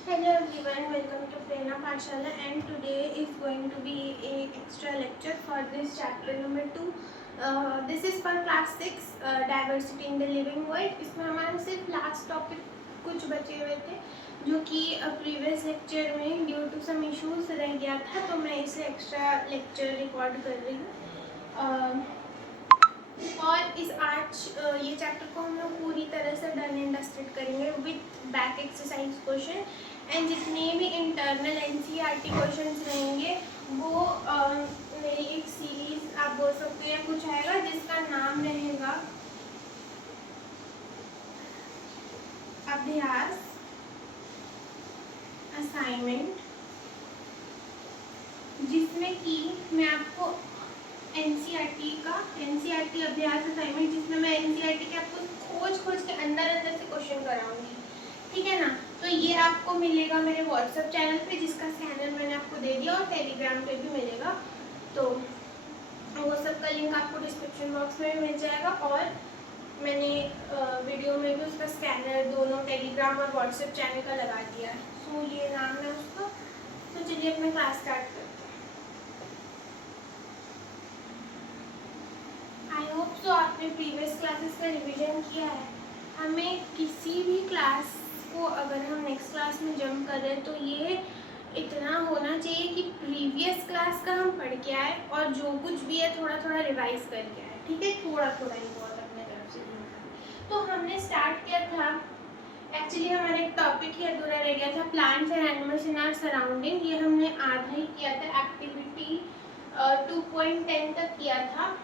Hello everyone, welcome to Prerna Pathshala, and today is going to be a extra lecture for this chapter number 2. This is for class 6, diversity in the living world. इसमें हमारा सिर्फ लास्ट टॉपिक कुछ बचे हुए थे जो कि प्रीवियस लेक्चर में ड्यू टू सम इश्यूज रह गया था, तो मैं इसे एक्स्ट्रा लेक्चर रिकॉर्ड कर रही हूँ। और इस आज ये चैप्टर को हम लोग पूरी तरह से डन एंड डस्टेड करेंगे with back exercise question, and जितने भी इंटरनल NCERT क्वेश्चंस रहेंगे वो मेरी एक सीरीज आप बोल सकते हैं कुछ आएगा जिसका नाम रहेगा अभ्यास असाइनमेंट, जिसमें कि मैं आपको NCERT अभ्यास असाइनमेंट, जिसमें मैं NCERT के आपको खोज के अंदर से क्वेश्चन कराऊंगी, ठीक है ना। तो ये आपको मिलेगा मेरे व्हाट्सएप चैनल पे, जिसका स्कैनर मैंने आपको दे दिया, और टेलीग्राम पे भी मिलेगा। तो वो सब का लिंक आपको डिस्क्रिप्शन बॉक्स में भी मिल जाएगा, और मैंने वीडियो में भी उसका स्कैनर दोनों टेलीग्राम और व्हाट्सएप चैनल का लगा दिया है। सो ये नाम है उसका। तो चलिए अपना क्लास स्टार्ट करते हैं। आई होप सो आपने प्रीवियस क्लासेस का रिवीजन किया है। हमें किसी भी क्लास को अगर हम नेक्स्ट क्लास में जंप कर रहे हैं तो ये इतना होना चाहिए कि प्रीवियस क्लास का हम पढ़ के आए और जो कुछ भी है थोड़ा थोड़ा रिवाइज करके आए, ठीक है, थोड़ा थोड़ा ही बहुत अपने तरफ से। तो हमने स्टार्ट किया था, एक्चुअली हमारा एक टॉपिक ही अधूरा रह गया था, plants and animals in our surrounding. ये हमने आधा ही किया था, एक्टिविटी 2.10 तक किया था।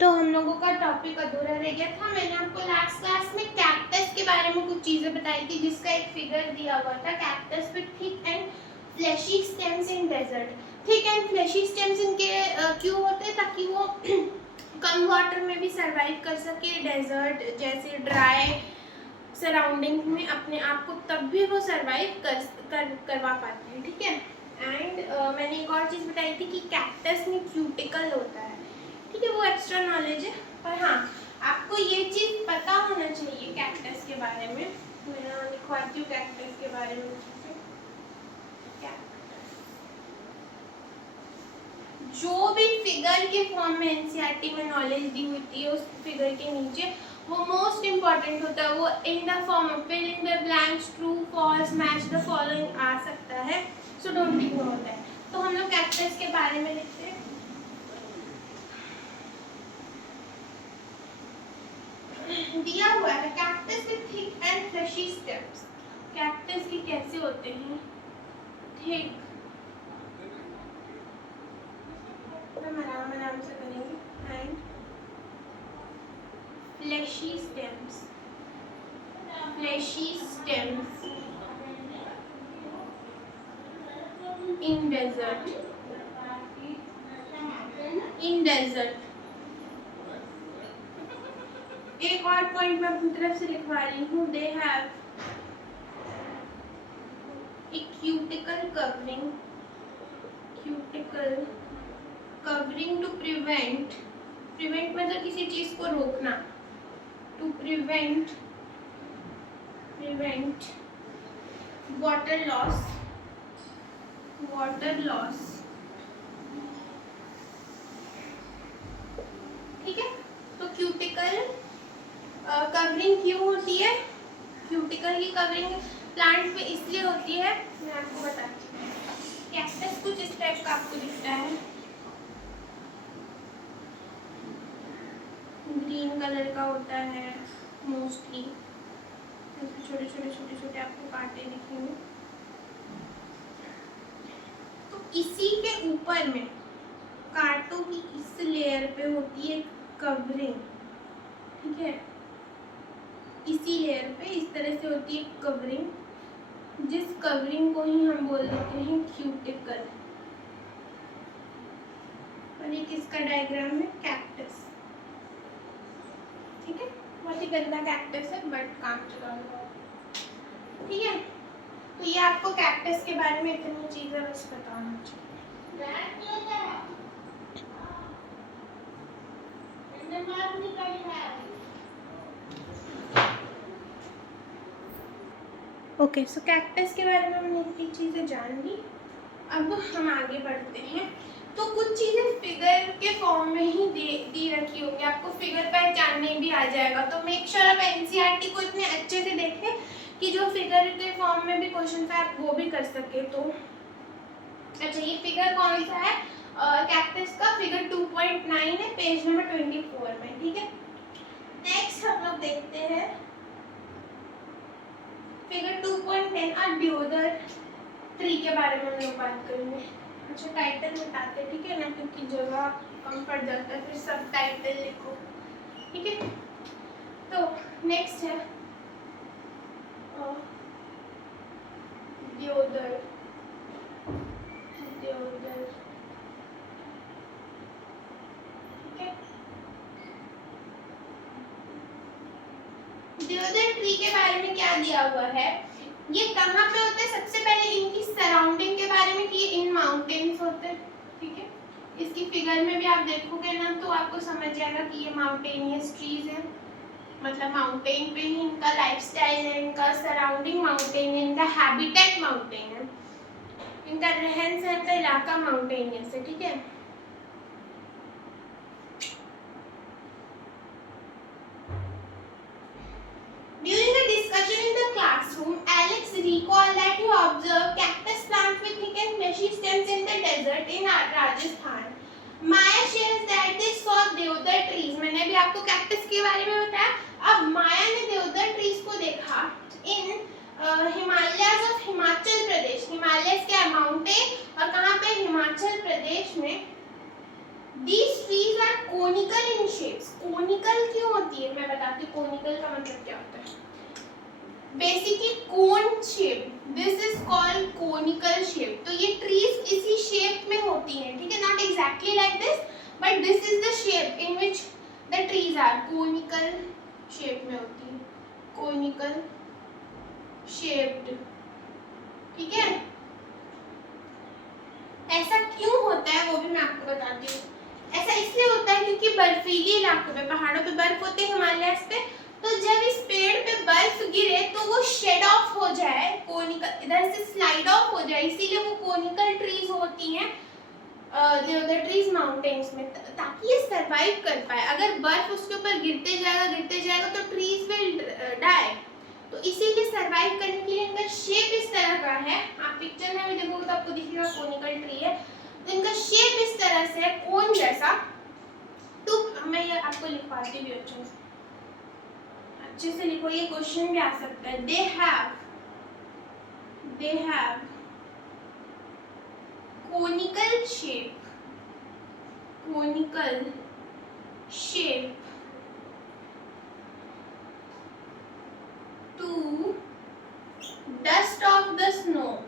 तो हम लोगों का टॉपिक अधूरा रह गया था। मैंने आपको लास्ट क्लास में कैक्टस के बारे में कुछ चीज़ें बताई थी, जिसका एक फिगर दिया हुआ था, cactus with thick and fleshy stems in desert. ठीक है, फ्लैशी स्टेम्स इनके क्यों होते हैं? ताकि वो कम वाटर में भी सरवाइव कर सके, डेजर्ट जैसे ड्राई सराउंडिंग में अपने आप को तब भी वो सरवाइव करवा पाते हैं। ठीक है, एंड मैंने एक और चीज़ बताई थी कि कैक्टस में क्यूटिकल होता है। ठीक है, वो एक्स्ट्रा नॉलेज है, पर हाँ आपको ये चीज़ पता होना चाहिए कैक्टस के बारे में। मैं लिखवाती हूँ कैक्टस के बारे में। जो भी फिगर के फॉर्म में एनसीईआरटी में नॉलेज दी होती है, उस फिगर के नीचे वो मोस्ट इम्पॉर्टेंट होता है। वो in the form of fill in the blanks, true, false, match the following आ सकता है, सो डोंट इग्नोर दैट। तो हम लोग कैक्टस के बारे में लिखते हैं। दिया हुआ है cactus with thick and fleshy stems. Cactus के कैसे होते हैं? थिक, हम आराम से करेंगे, and fleshy stems in desert एक और पॉइंट मैं अपनी तरफ से लिखवा रही हूँ, they have a cuticle covering to prevent मतलब किसी चीज को रोकना, to prevent water loss। ठीक है, तो क्यूटिकल कवरिंग क्यों होती है? क्यूटिकल की कवरिंग प्लांट पे इसलिए होती है, मैं आपको बताती हूँ। कैक्टस कुछ इस टाइप का आपको दिखता है, ग्रीन कलर का होता है मोस्टली, छोटे आपको कांटे दिखेंगे। तो इसी के ऊपर में कांटों की इस लेयर पे होती है कवरिंग। ठीक है, इसी लेयर पे इस तरह से होती है कवरिंग, जिस कवरिंग को ही हम बोल देते हैं क्यूटिकल। और ये किसका डायग्राम है? कैक्टस। ठीक है, बहुत ही गंदा कैक्टस है बट काम चलाऊंगा। ठीक है, तो ये आपको कैक्टस के बारे में इतनी चीजें बस बताना चाहिए। ओके, सो कैक्टस के बारे में हमने इतनी चीजें जान ली। अब हम आगे बढ़ते हैं। तो कुछ चीजें फिगर के फॉर्म में ही दी रखी होगी, आपको फिगर पहचानने भी आ जाएगा। तो मेक श्योर आप एनसीईआरटी को इतने अच्छे से देखें कि जो फिगर के फॉर्म में भी क्वेश्चन है आप वो भी कर सके। तो अच्छा, ये फिगर कौन सा है? कैक्टस का फिगर 2.9 है, पेज नंबर 24 में। ठीक है, नेक्स्ट हम लोग देखते हैं फिगर 2.10 और ड्योदर ट्री के बारे में हम लोग बात करेंगे। अच्छा, टाइटल बताते हैं, ठीक है ना, क्योंकि जगह कम पड़ जाता है, फिर सब टाइटल लिखो। ठीक है, तो नेक्स्ट है ड्योदर। ठीक है, ड्योदर ट्री के बारे में क्या दिया हुआ है? ये कहाँ पे होते हैं? सबसे पहले इनकी सराउंडिंग के बारे में कि इन माउंटेन्स होते हैं। ठीक है, इसकी फिगर में भी आप देखोगे ना तो आपको समझ जाएगा कि ये माउंटेनियस ट्रीज है, मतलब माउंटेन पे ही इनका लाइफस्टाइल है, इनका सराउंडिंग माउंटेन है, इनका हैबिटेट माउंटेन है, इनका रहन सहन का इलाका माउंटेनियस है। ठीक है, During the discussion in the classroom, Alex recalled that he observed cactus plants with thick and fleshy stems in the desert in Rajasthan. Maya shares that they saw deodar trees. मैंने अभी आपको कैक्टस के बारे में बताया, अब माया ने देवदार ट्रीज को देखा in Himalayas of Himachal Pradesh. Himalayas क्या है? माउंटेन, और कहाँ पे? हिमाचल प्रदेश में। These trees are conical in shapes. Conical क्यों होती है मैं बताती हूँ। conical का मतलब क्या होता है? Basically cone shape, this is called conical shape. तो ये ट्रीज इसी शेप में होती हैं, ठीक है, not exactly like this but this is the shape in which the trees are, conical shape में होती है, कोनिकल शेप्ड, ठीक है। ऐसा क्यों होता है वो भी मैं आपको बताती हूँ। ऐसा इसलिए होता है क्योंकि बर्फीली इलाकों पे, पहाड़ों पे बर्फ होते हैं, हिमालयस पे, तो जब इस पेड़ पे बर्फ गिरे तो वो शेड ऑफ हो जाए, कोनिकल इधर से स्लाइड ऑफ हो जाए, इसीलिए वो कोनिकल ट्रीज होती हैं द ट्रीज माउंटेन्स में, ताकि ये सरवाइव कर पाए। अगर बर्फ उसके ऊपर गिरते जाएगा तो ट्रीज विल डाई। तो इसीलिए सरवाइव करने के लिए इनका शेप इस तरह का है। आप पिक्चर में भी देखोगे तो आपको दिखेगा कोनिकल ट्री है, तो इनका शेप इस तरह से है, कोन जैसा। तो मैं ये आपको लिखवाती भी अच्छे से लिखो, ये क्वेश्चन भी आ सकता है। They have conical shape to dust off the snow,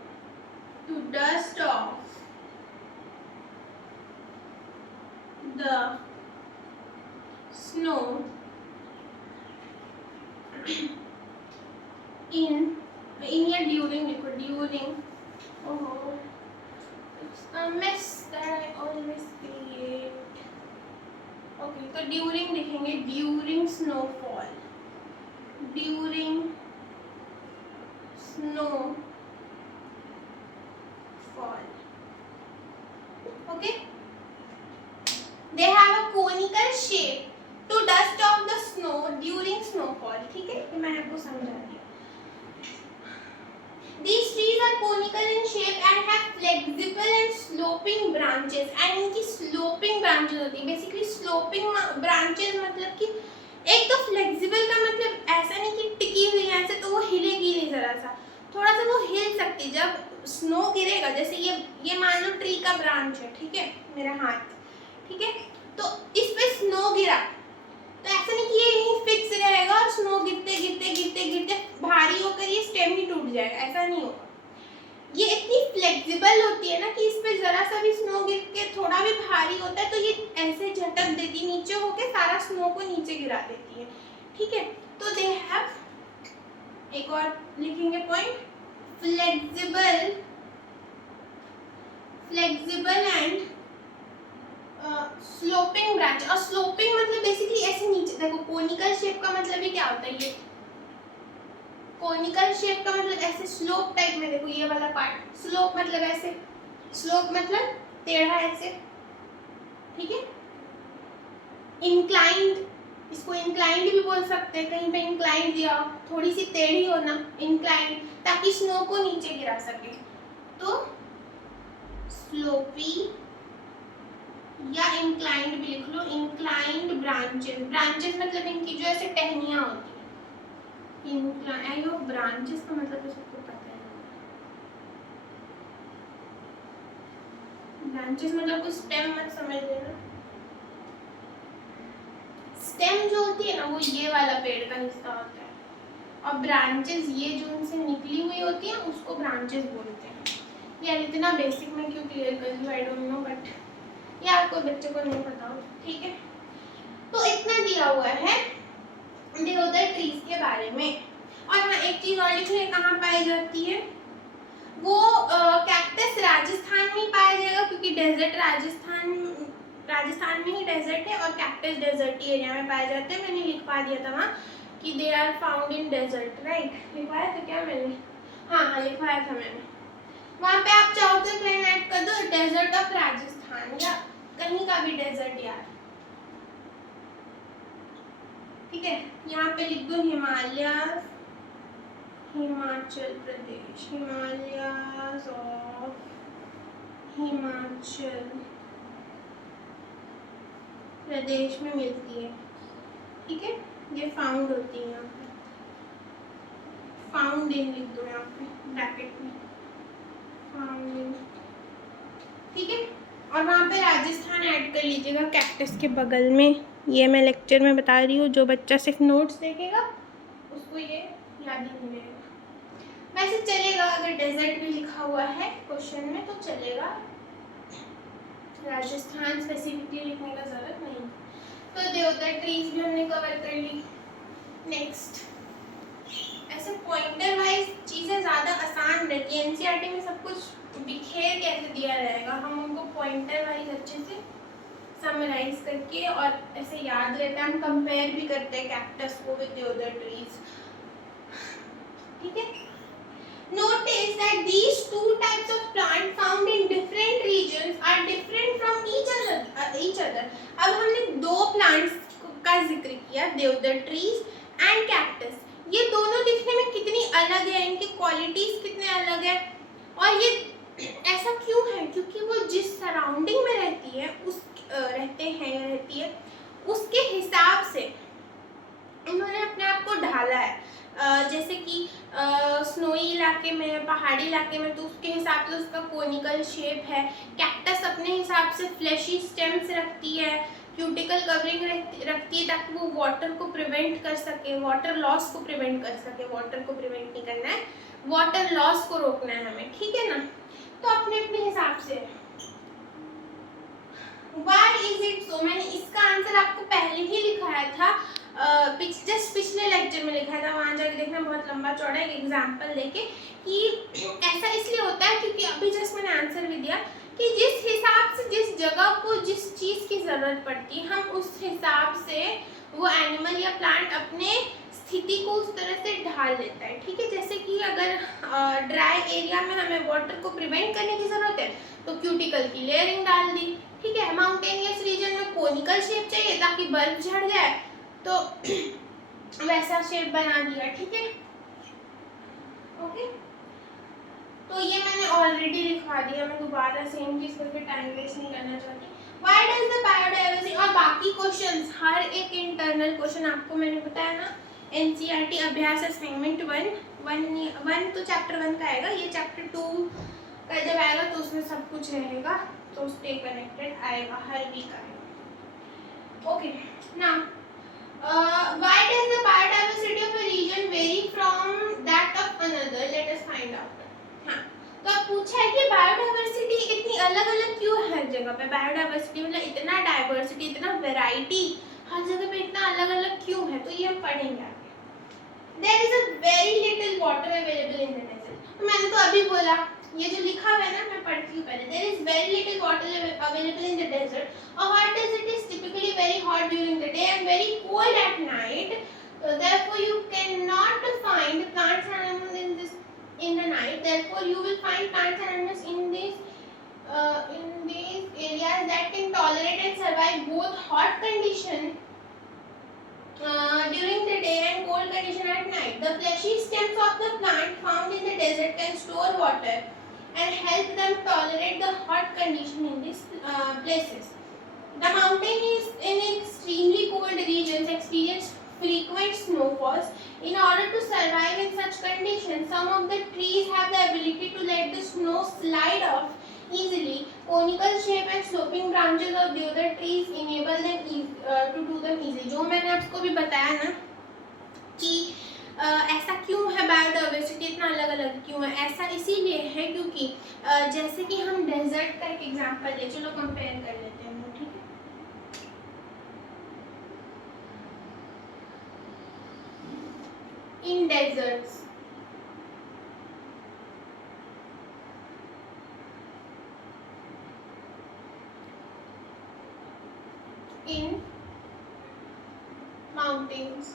to dust off the snow in here during oh it's a mess that I always create। okay, तो during लिखेंगे, during snowfall, during snowfall, okay। they have a conical shape to dust off the snow during snowfall, ठीक है, ये मैंने आपको समझा दिया। These trees are conical in shape and have flexible and sloping branches, and इनकी sloping branches होती है। बेसिकली sloping branches मतलब कि एक तो फ्लेक्सिबल का मतलब ऐसा नहीं कि टिकी हुई है ऐसे, तो वो हिलेगी नहीं, जरा सा थोड़ा सा वो हिल सकती जब स्नो गिरेगा। जैसे ये मान लो ट्री का ब्रांच है, ठीक है, मेरा हाथ, ठीक है, तो इस पे स्नो गिरा तो ऐसा नहीं कि ये यहीं फिक्स रहेगा और स्नो गिरते गिरते गिरते गिरते भारी होकर ये स्टेम ही टूट जाएगा, ऐसा नहीं होगा। ये इतनी फ्लेक्सिबल होती है ना कि इस पे जरा सा भी स्नो गिर के थोड़ा भी भारी होता है तो ये ऐसे झटक देती, नीचे होके सारा स्नो को नीचे गिरा देती है, ठीक है। तो दे हैव, एक और लिखेंगे point, flexible and sloping branch. और स्लोपिंग मतलब बेसिकली ऐसे नीचे, देखो कोनिकल शेप का मतलब ही क्या होता है, ये कोनिकल शेप का मतलब ऐसे स्लोप टाइप में, देखो ये वाला पार्ट, स्लोप मतलब ऐसे, स्लोप मतलब टेढ़ा ऐसे, ठीक है। इंक्लाइंड, इसको इंक्लाइंड भी बोल सकते हैं, कहीं पे इंक्लाइंड दिया थोड़ी सी टेढ़ी होना, इंक्लाइंड, ताकि स्नो को नीचे गिरा सके। तो स्लोपी या इंक्लाइंड भी लिख लो, इंक्लाइंड ब्रांचेस, ब्रांचेस मतलब इनकी जो ऐसे टहनियां होती है, इंक्लाइंड ब्रांचेस का मतलब तो सबको पता है, ब्रांचेस मतलब कुछ स्टेम मत समझ लेना। स्टेम जो होती है ना वो ये वाला पेड़ का हिस्सा होता है, और ब्रांचेस ये जो उनसे निकली हुई होती है उसको ब्रांचेस बोलते हैं। यार इतना बेसिक में क्यों क्लियर कर लूँ, आई डोंट नो, बट यार कोई बच्चे को नहीं पता हो, ठीक है। तो इतना दिया हुआ है देवदार ट्रीज के बारे में। और हाँ एक चीज और लिखनी है, कहाँ पाई जाती है वो, कैक्टस राजस्थान में पाया जाएगा, क्योंकि डेजर्ट राजस्थान में ही डेजर्ट है और कैक्टस डेजर्टी एरिया में पाए जाते हैं। मैंने लिखवा दिया था वहाँ कि they are found in desert, right, लिखवाया था क्या मैंने, हाँ लिखवाया था मैंने। वहाँ पे आप चाहो तो लाइन ऐड कर दो, डेजर्ट ऑफ राजस्थान या कहीं का भी डेजर्ट यार, ठीक है। यहाँ पे लिख दो हिमालय, हिमाचल प्रदेश, हिमालयस ऑफ हिमाचल प्रदेश में मिलती है, ठीक है, ये फाउंड होती है। यहाँ पे फाउंड इन लिख दो यहाँ पे ब्रैकेट में, फाउंड इन, ठीक है। और वहाँ पे राजस्थान ऐड कर लीजिएगा कैक्टस के बगल में। ये मैं लेक्चर में बता रही हूँ, जो बच्चा सिर्फ नोट्स देखेगा उसको ये याद ही नहीं रहेगा। वैसे चलेगा, अगर डेजर्ट भी लिखा हुआ है क्वेश्चन में तो चलेगा, राजस्थान स्पेसिफिकली लिखने का जरूरत नहीं। तो देवदार ट्रीज भी हमने कवर कर ली। नेक्स्ट, ऐसे पॉइंटर वाइज चीजें ज्यादा आसान रहती है, एनसीईआरटी में सब कुछ बिखेर कैसे दिया रहेगा, हम उनको पॉइंटर वाइज अच्छे से समराइज करके और ऐसे याद रहता है, हम कंपेयर भी करते हैं कैक्टस को विद देवदार ट्रीज, ठीक है। Notice that these two types of plant found in different regions are different from each other. अब हमने दो plants का जिक्र किया, देवदार trees and cactus. ये दोनों दिखने में कितनी अलग है, इनकी क्वालिटीज कितने अलग है, और ये ऐसा क्यों है? क्योंकि वो जिस सराउंडिंग में रहती है रहती है उसके हिसाब से उन्होंने अपने आप को ढाला है। जैसे कि स्नोई इलाके में, पहाड़ी इलाके में, तो उसके हिसाब से उसका कोनिकल शेप है। कैक्टस अपने हिसाब से फ्लैशी स्टेम्स रखती है, क्यूटिकल कवरिंग रखती है ताकि वो वाटर को प्रिवेंट कर सके, वाटर लॉस को प्रिवेंट कर सके। वाटर को प्रिवेंट नहीं करना है, वाटर लॉस को रोकना है हमें, ठीक है ना। तो अपने अपने हिसाब से Why is it so? मैंने इसका आंसर आपको पहले ही लिखाया था, जस्ट पिछले लेक्चर में लिखा था, वहां जाके देखना, बहुत लंबा चौड़ा एक एग्जांपल लेके, कि ऐसा इसलिए होता है क्योंकि अभी जस्ट मैंने आंसर भी दिया कि जिस हिसाब से जिस जगह को जिस चीज़ की ज़रूरत पड़ती है, हम उस हिसाब से वो एनिमल या प्लांट अपने स्थिति को उस तरह से ढाल लेता है, ठीक है। जैसे कि अगर ड्राई एरिया में हमें वाटर को प्रिवेंट करने की ज़रूरत है तो क्यूटिकल की लेयरिंग डाल दी, ठीक है। माउंटेनियस रीजन में कोनिकल शेप चाहिए ताकि बर्फ झड़ जाए, तो वैसा शेप बना दिया, ठीक है, ओके। तो ये मैंने ऑलरेडी लिखवा दिया, मैं दोबारा सेम चीज करके टाइम वेस्ट नहीं करना चाहती। व्हाई डज द बायोडाइवर्सिटी, और बाकी क्वेश्चंस, हर एक इंटरनल क्वेश्चन आपको मैंने बताया ना, एनसीईआरटी अभ्यास असाइनमेंट 1 तो चैप्टर 1 का आएगा, ये चैप्टर 2 का जब आएगा तो उसमें सब कुछ रहेगा, तो स्टे कनेक्टेड आएगा, हर वीक आएगा, okay. Now why does the biodiversity of a region vary from that of another? Let us find out. हाँ, तो अब पूछा है कि बायोडाइवर्सिटी इतनी अलग अलग क्यों है हर जगह पे। बायोडाइवर्सिटी मतलब इतना डाइवर्सिटी, इतना वैरायटी हर जगह पे इतना अलग अलग क्यों है, तो ये हम पढ़ेंगे आगे। There is a very little water available in the desert. तो मैंने तो अभी बोला, ये जो लिखा हुआ है ना, मैं पढ़ती हूँ पहले। There is very little water available in the desert. A hot desert is typically very hot during the day and very cold at night. Therefore, you cannot find plants and animals in the night. Therefore, you will find plants and animals in these areas that can tolerate and survive both hot condition during the day and cold condition at night. The fleshy stems of the plant found in the desert can store water and help them tolerate the hot condition in these places. The mountain is in extremely cold regions experience frequent snowfalls. In order to survive in such conditions, some of the trees have the ability to let the snow slide off easily. Conical shape and sloping branches of the other trees enable them to do them easily. जो मैंने आपको भी बताया ना कि ऐसा क्यों है, बायोडाइवर्सिटी इतना अलग अलग क्यों है, ऐसा इसीलिए है क्योंकि जैसे कि हम डेजर्ट का एक एग्जांपल ले, चलो कंपेयर कर लेते हैं, ठीक है। इन डेजर्ट्स in mountains,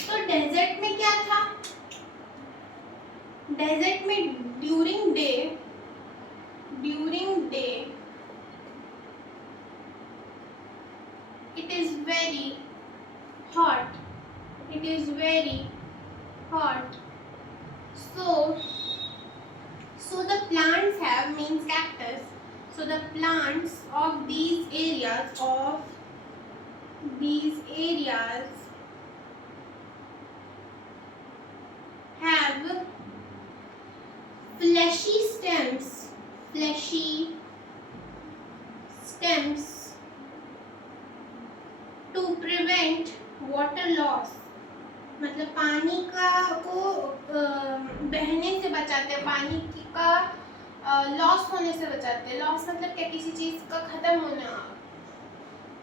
तो डेजर्ट में क्या था, डेजर्ट में during day it is very hot, so the plants have, means cactus, so the plants of these areas have fleshy stems, fleshy बहने से बचाते हैं, पानी का लॉस होने से बचाते हैं। लॉस मतलब क्या, किसी चीज़ का ख़त्म होना,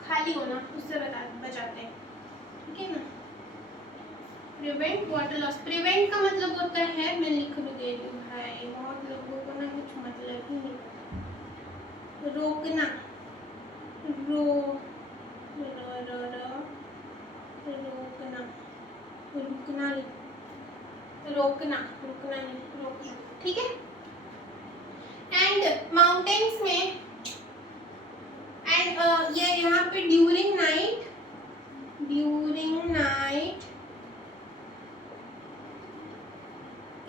खाली होना, उससे बचाते हैं, ठीक है ना। प्रिवेंट वाटर लॉस, प्रिवेंट का मतलब होता है, मैं लिख दे रही हूँ, है बहुत लोगों को ना कुछ मतलब ही नहीं पता। रोकना, रो र र र रोकना, रुकना, रोकना, रुकना नहीं, रोकना, ठीक है। एंड माउंटेन्स में एंड ये यहाँ पे during night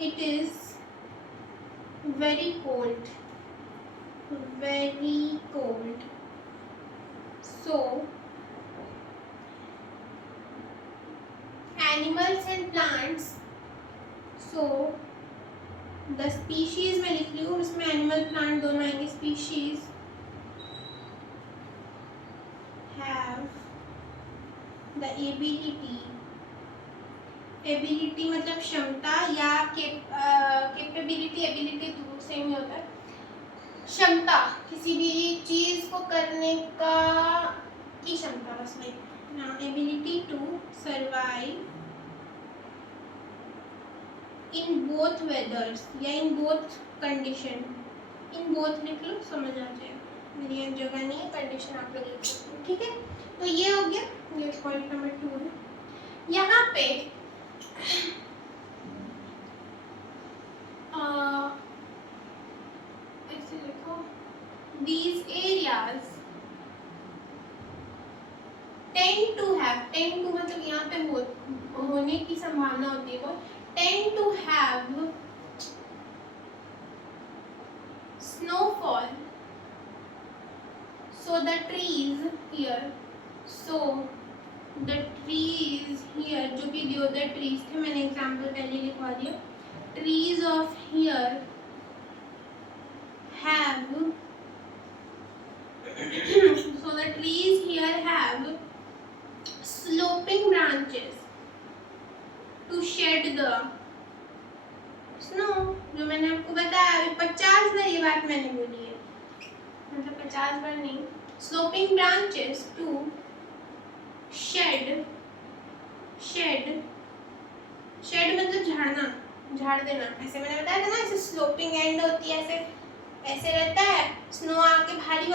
it is very cold, so animals and plants, so the species में लिख रही हूँ, इसमें एनिमल प्लांट दोनों आएंगे। स्पीशीज have the ability मतलब क्षमता, या कैपेबिलिटी, एबिलिटी तो सेम ही होता है, क्षमता, किसी भी चीज को करने का की क्षमता, बस में ability to survive in both weathers या in both condition. In both लिख लो, समझ आ जाएगा, मेरी यहाँ जगह नहीं है, कंडीशन आप लोग लिख सकते हो, ठीक है। तो ये हो गया, ये पॉइंट नंबर 2 है। यहाँ पे ऐसे लिखो, these areas tend to मतलब यहाँ पे होने की संभावना होती है, वो tend to have snowfall, so the trees here जो भी deodar trees थे, मैंने एग्जाम्पल पहले लिखवा दिया, trees of here have so the trees here have sloping branches to shed the snow। जो मैंने आपको बताया, 50 बार ये बात मैंने बोली है, मतलब 50 बार नहीं, sloping branches to shed मतलब झाड़ना, झाड़ देना, ऐसे मैंने बताया था ना, ऐसे स्लोपिंग एंड होती है, ऐसे रहता है, स्नो आके भारी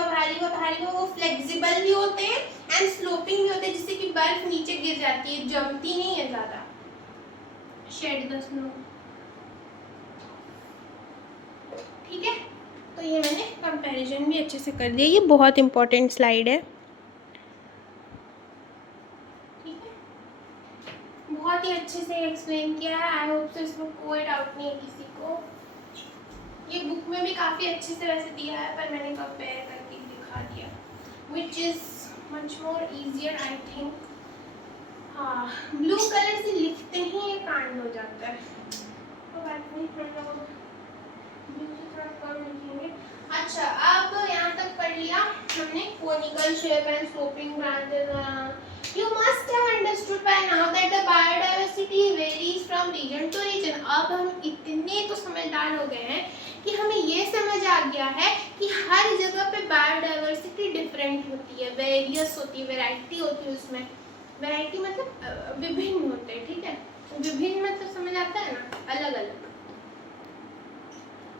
वो फ्लेक्सिबल भी होते हैं एंड स्लोपिंग भी होते हैं, जिससे कि बर्फ नीचे गिर जाती है, जमती नहीं है ज्यादा। शेड द स्नो, ठीक है। तो ये मैंने कंपैरिजन भी अच्छे से कर दिया, ये बहुत इंपॉर्टेंट स्लाइड है, ठीक है, बहुत ही अच्छे से एक्सप्लेन किया है। आई होप सो इसमें कोई डाउट नहीं है किसी को। ये बुक में भी काफ़ी अच्छे से वैसे दिया है, पर मैंने कंपेयर करके दिखा दिया, which is much more easier I think. हाँ, ब्लू कलर से लिखते ही ये कांड हो जाता है, तो बात नहीं, हम लोग ब्लू से थोड़ा कम लिखेंगे। अच्छा, अब यहाँ तक पढ़ लिया हमने, conical shape and sloping branches. You must have understood by now that the biodiversity varies from region to region। अब हम इतने तो समझदार हो गए हैं कि हमें ये समझ आ गया है कि हर जगह पे बायोडाइवर्सिटी डिफरेंट होती है, वेरियस होती है, वैरायटी होती है उसमें। वैरायटी मतलब विभिन्न होते हैं, ठीक है, विभिन्न मतलब समझ आता है ना, अलग अलग।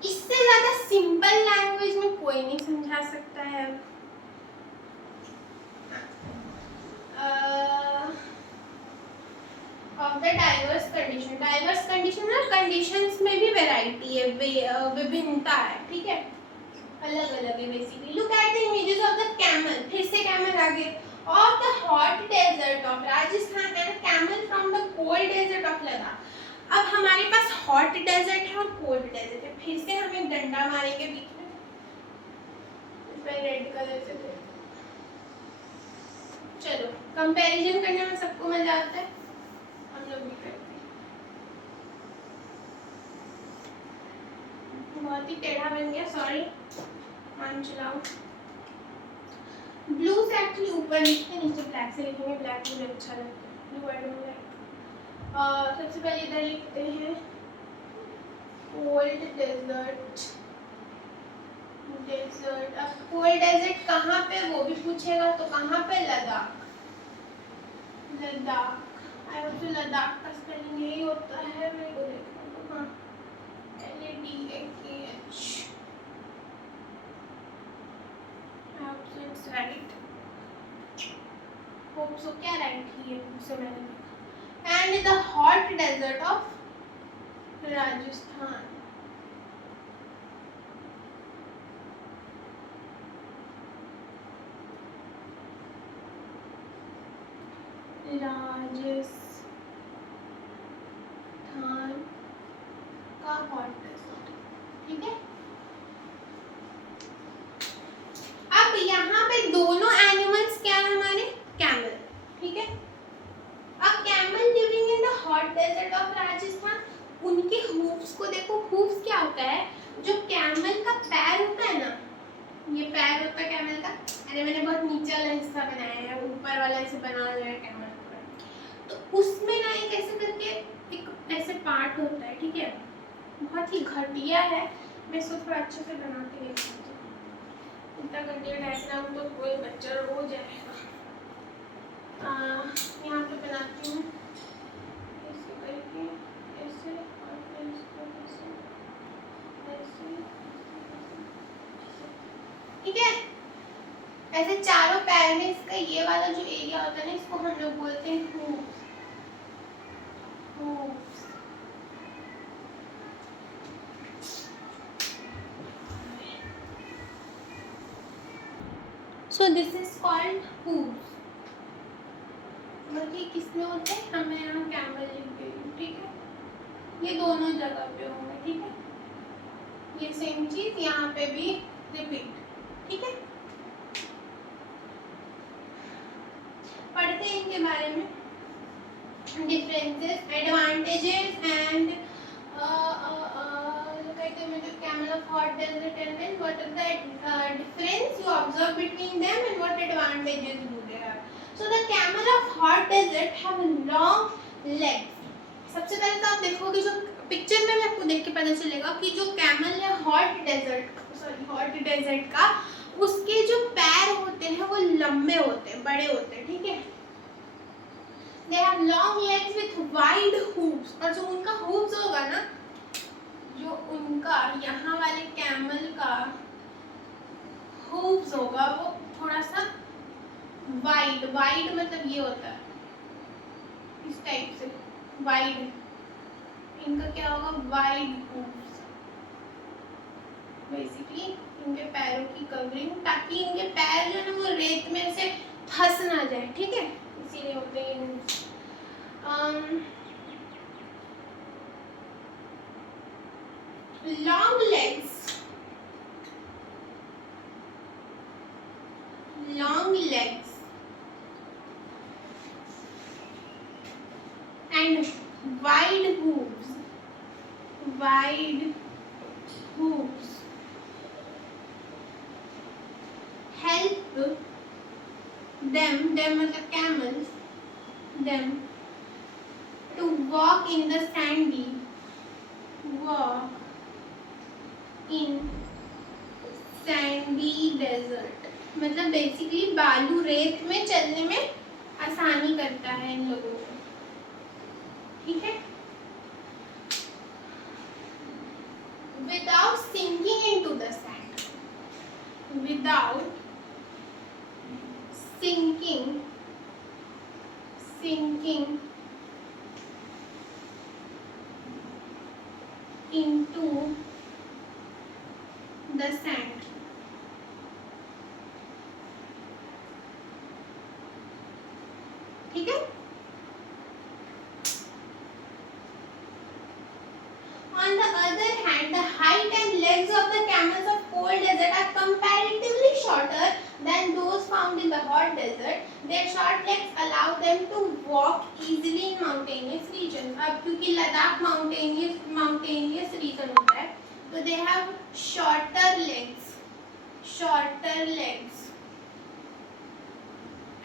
इससे ज़्यादा सिंपल लैंग्वेज में कोई नहीं समझा सकता है। ऑफ द डाइवर्स कंडीशन ना, कंडीशंस में भी वैरायटी है, विभिन्नता है, ठीक है, अलग अलग है basically. Look at the images of the camel, फिर से कैमल आगे, of the hot desert of Rajasthan and camel from the cold desert of Ladakh. अब हमारे पास हॉट डेजर्ट है और कोल्ड डेजर्ट है, फिर से हम एक डंडा मारेंगे बीच में, इसमें रेड कलर से। चलो, कंपैरिजन करने में सबको मजा आता है, हम लोग भी करते हैं। बहुत ही टेढ़ा बन गया, सॉरी, मान चलाओ। ब्लू से एक्चुअली ऊपर लिखते हैं, नीचे ब्लैक से लिखेंगे, ब्लैक मुझे अच्छा लगता है, ब्लू आई डोंट लाइक। सबसे पहले इधर लिखते हैं कोल्ड डेजर्ट, डेजर्ट। अब कोल्ड डेजर्ट कहाँ पे, वो भी पूछेगा, तो कहाँ पे? लद्दाख, लद्दाख। आई होप तो लद्दाख का स्पेलिंग यही होता है, मेरे को देखना तो। हाँ, LADAKH। I hope so it's right, hope so. क्या राइट ही है मुझसे मैंने देखा। And the hot desert of Rajasthan, Rajasthan का हॉट डेजर्ट। ठीक है, अब यहाँ पे दोनों एनिमल्स क्या है हमारे? कैमल। ठीक है, अब camel living in the hot desert of Rajasthan, उनके हूफ्स को देखो। हूफ्स क्या होता है? जो कैमल का पैर होता है ना, ये पैर होता है कैमल का। अरे मैंने बहुत नीचे वाला हिस्सा बनाया है, ऊपर वाला ऐसे बना हुआ है कैमल का, तो उसमें ना एक ऐसे करके एक ऐसे पार्ट होता है। ठीक है, बहुत ही घटिया है, मैं इसको थोड़ा अच्छे से बना के दिखाती हूँ। इतना घटिया डायग्राम तो कोई बच्चा रो जाएगा। यहाँ पे बनाती हूँ ऐसे करके, ऐसे, और फिर इसको ऐसे, ऐसे। ठीक है, ऐसे चारों पैर में इसका ये वाला जो एरिया होता है ना, इसको हम लोग बोलते हैं hoofs. Hoofs. So this is called hooves। बाकी किसमें होते हैं? हमें यहाँ कैमल लिख दे रही हूँ। ठीक है, ये दोनों जगह पे होंगे। ठीक है, ये सेम चीज यहाँ पे भी रिपीट। ठीक है, पढ़ते हैं इनके बारे में। Differences, advantages and camel of hot desert, and then what are the difference you observe between them and what advantages do they have. So the camel of hot desert have long legs। सबसे पहले तो आप देखोगे जो पिक्चर में आपको देख के पता चलेगा कि जो कैमल है हॉट डेजर्ट का, उसके जो पैर होते हैं वो लंबे होते हैं, बड़े होते हैं। ठीक है, they have long legs with wide hooves। और जो उनका hooves होगा ना, जो उनका यहाँ वाले कैमल का hooves होगा, वो थोड़ा सा वाइड मतलब ये होता है इस टाइप से वाइड। इनका क्या होगा? Wide hooves। बेसिकली इनके पैरों की कवरिंग, ताकि इनके पैर जो है ना वो रेत में से फंस ना जाए। ठीक है, इसीलिए होते हैं long legs and wide hooves help them मतलब camels, them to walk in sandy desert। मतलब बेसिकली बालू रेत में चलने में आसानी करता है इन लोगों को। ठीक है, without sinking into the sand, without sinking into the sand। ठीक है, on the other hand, the height and legs of the camels of cold desert are comparatively shorter than those found in the hot desert। Their short legs allow them to walk easily in mountainous regions। अब क्योंकि लद्दाख mountainous region होता है, तो they have shorter legs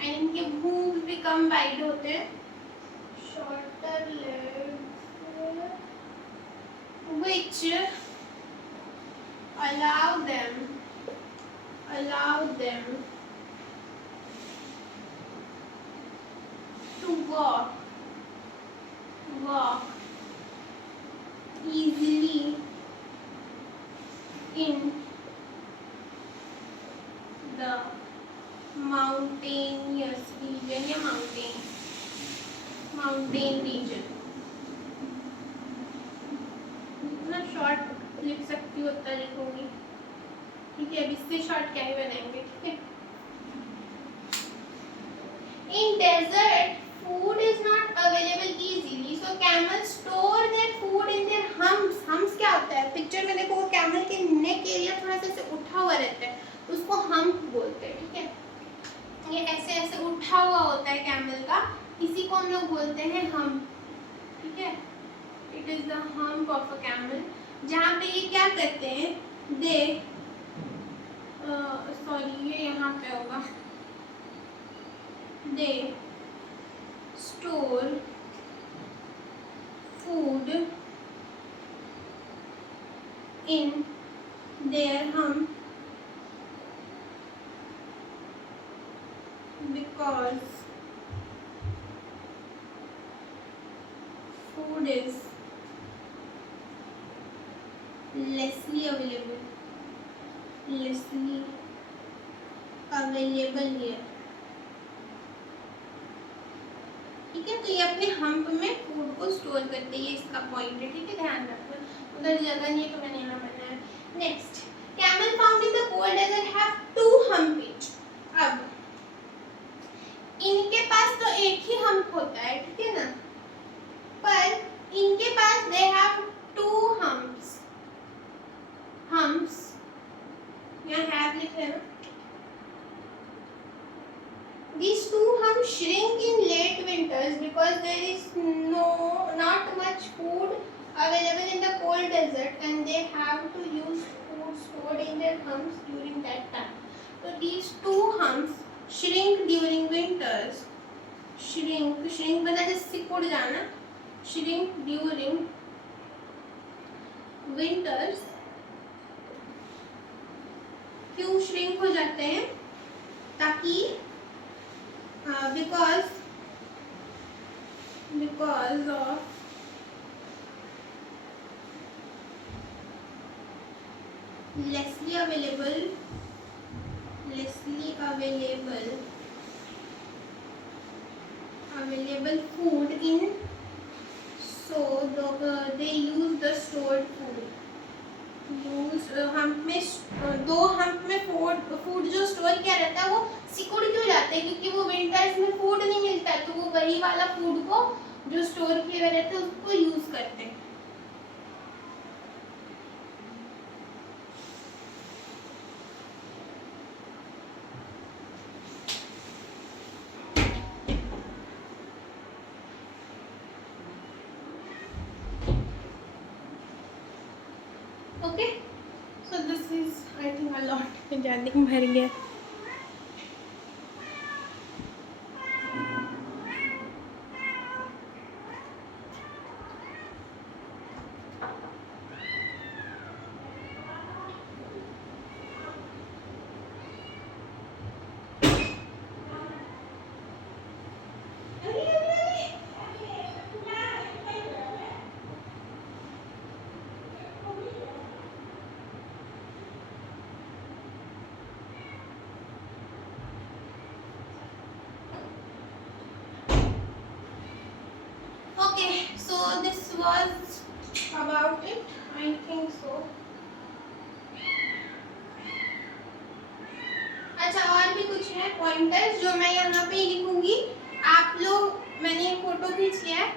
and इनके hooves भी कम wide होते हैं। shorter legs which allow them to walk easily in the mountainous region या mountain region. ना शॉर्ट लिख सकती हूँ उतना लिखूंगी, ठीक है। अब इससे शॉर्ट क्या ही बनाएंगे, ठीक है। In desert, food is not available easily, so camels store their food in their humps. Humps क्या होता है? पिक्चर में देखो, वो कैमल के नेक एरिया थोड़ा सा ऐसे उठा हुआ रहता है, उसको हम्प बोलते हैं, ठीक है। ये ऐसे ऐसे उठा हुआ होता है कैमल का, इसी को हम लोग बोलते हैं हम्प, ठीक है। It is the hump of a camel, जहाँ पे ये क्या करते हैं, दे सॉरी ये यहाँ पे होगा, they store food in their hump because food is lessly available here, ठीक है। तो ये अपने हम्प में फूड को स्टोर करते हैं, ये इसका पॉइंट है, ठीक है, ध्यान रखना। उधर जगह नहीं है तो मैंने यहाँ बनाया। Next, camel found in the cold desert have 2 hump each। अब इनके पास तो एक ही हम्प होता है, ठीक है ना, पर इनके पास दे हैव 2 humps यहाँ हैव लिख रहे हैं ना। These 2 humps shrink in late winters because there is not much food available in the cold desert, and they have to use food stored in their humps during that time. So these 2 humps shrink during winters. Shrink बना जैसे सिकुड़ जाना, shrink during winters। क्यों shrink हो जाते हैं? ताकि because of lessly available food in, so they use the stored food। Hump में 2 हम्प में फूड जो स्टोर किया रहता है वो सिकुड़ क्यों जाते हैं? क्योंकि वो विंटर्स में फूड नहीं मिलता है, तो वो वही वाला फूड को जो स्टोर किए हुए रहते हैं उसको यूज करते हैं। Okay, so this is I think a lot, ज्यादा भर गया। Okay, so this was about it, I think so। अच्छा, और भी कुछ है पॉइंटर्स जो मैं यहाँ पे लिखूंगी, आप लोग, मैंने फोटो खींच लिया है,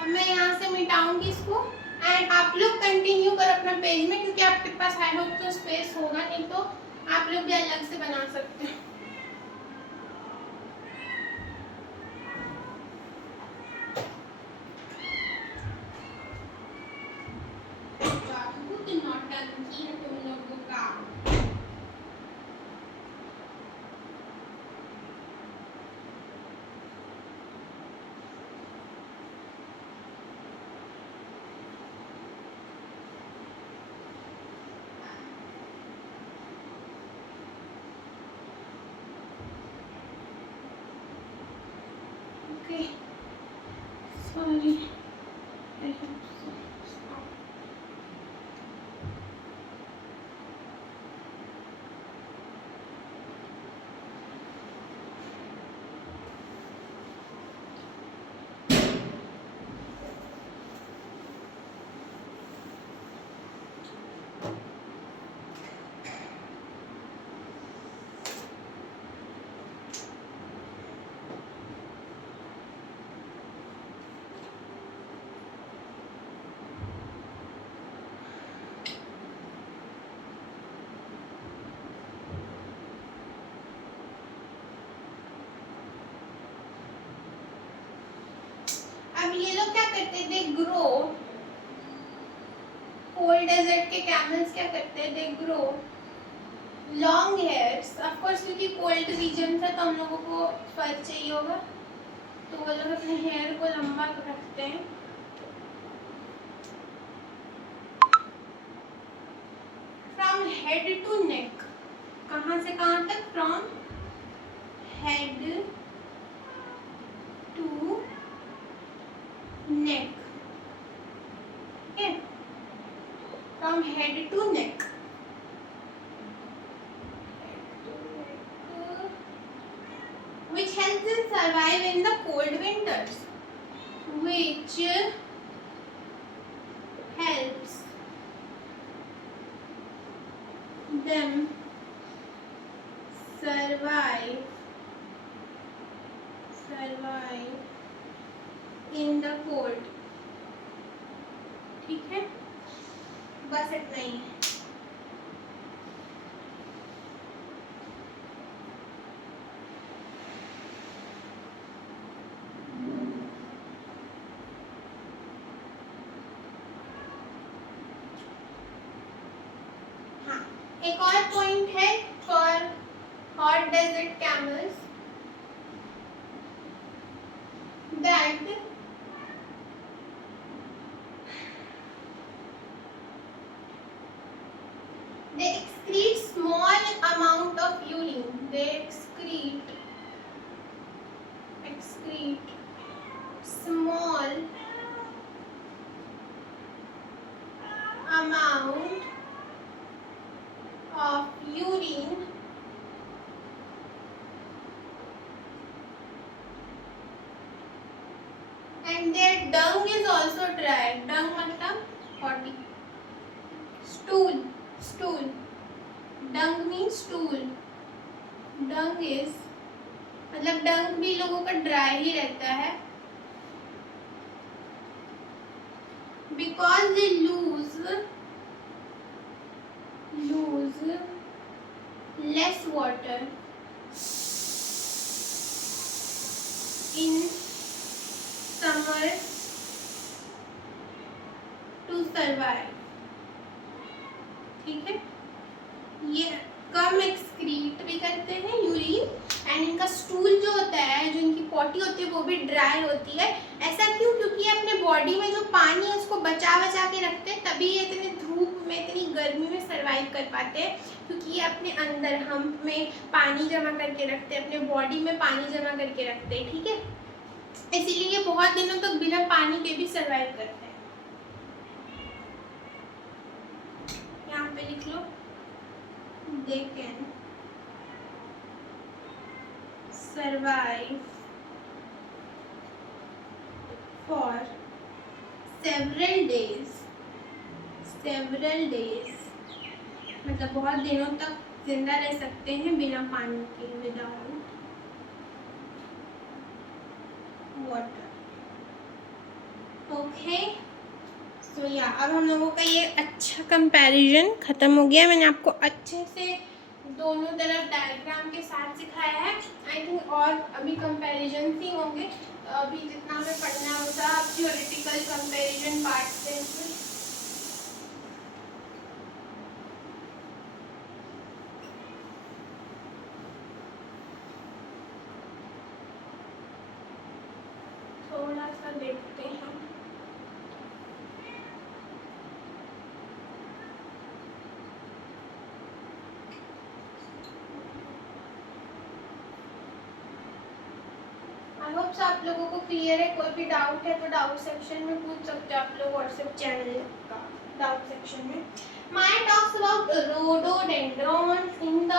अब मैं यहाँ से मिटाऊंगी इसको, एंड आप लोग कंटिन्यू करो अपना पेज में, क्योंकि आपके पास आई होप तो स्पेस होगा, नहीं तो आप लोग भी अलग से बना सकते हैं। नौटंकी है तुम लोगों का। अब ये लोग क्या करते हैं, दे ग्रो, कोल्ड डेजर्ट के कैमल्स क्या करते हैं, they grow long hairs, of course क्योंकि कोल्ड रीजन है तो हम लोगों को फर चाहिए होगा, तो वो लोग अपने हेयर को लंबा रखते हैं। फ्रॉम हेड टू नेक, कहाँ से कहाँ तक, फ्रॉम हेड टू नेक, ठीक है, from head to neck, which helps them survive in the cold winters, which helps them survive in the cold, ठीक है, बस इतना ही है। हाँ, एक और पॉइंट है for hot desert camels, that they excrete small amount of urine, they excrete small amount of urine and their dung is also dry, dung मतलब potty, stool, dung means stool, dung is मतलब डंग भी लोगों का ड्राई ही रहता है, because they lose less water in summer to survive, ठीक है, ये कम एक्सक्रीट भी करते हैं यूरिन, एंड इनका स्टूल जो होता है, जो इनकी पॉटी होती है वो भी ड्राई होती है। ऐसा क्यों? क्योंकि ये अपने बॉडी में जो पानी है उसको बचा के रखते हैं, तभी ये इतनी धूप में इतनी गर्मी में सर्वाइव कर पाते हैं, क्योंकि ये अपने अंदर हम्प में पानी जमा करके रखते हैं, अपने बॉडी में पानी जमा करके रखते हैं, ठीक है, इसीलिए ये बहुत दिनों तक बिना पानी के भी सर्वाइव करते हैं। यहाँ पे लिख लो, they can survive for several days, मतलब बहुत दिनों तक जिंदा रह सकते हैं बिना पानी के, विदाउट वाटर, ओके। सो या अब हम लोगों का ये अच्छा कंपैरिजन ख़त्म हो गया। मैंने आपको अच्छे से दोनों तरफ डायग्राम के साथ सिखाया है। आई थिंक और अभी कंपैरिजन ही होंगे, अभी जितना हमें पढ़ना होता है थ्योरेटिकल कंपैरिजन पार्ट से। थोड़ा सा देखते हैं, आई होप सो आप लोगों को क्लियर है। कोई भी डाउट है तो डाउट सेक्शन में पूछ सकते हो आप लोग, व्हाट्सएप चैनल का डाउट सेक्शन में। My talks about rhododendrons in the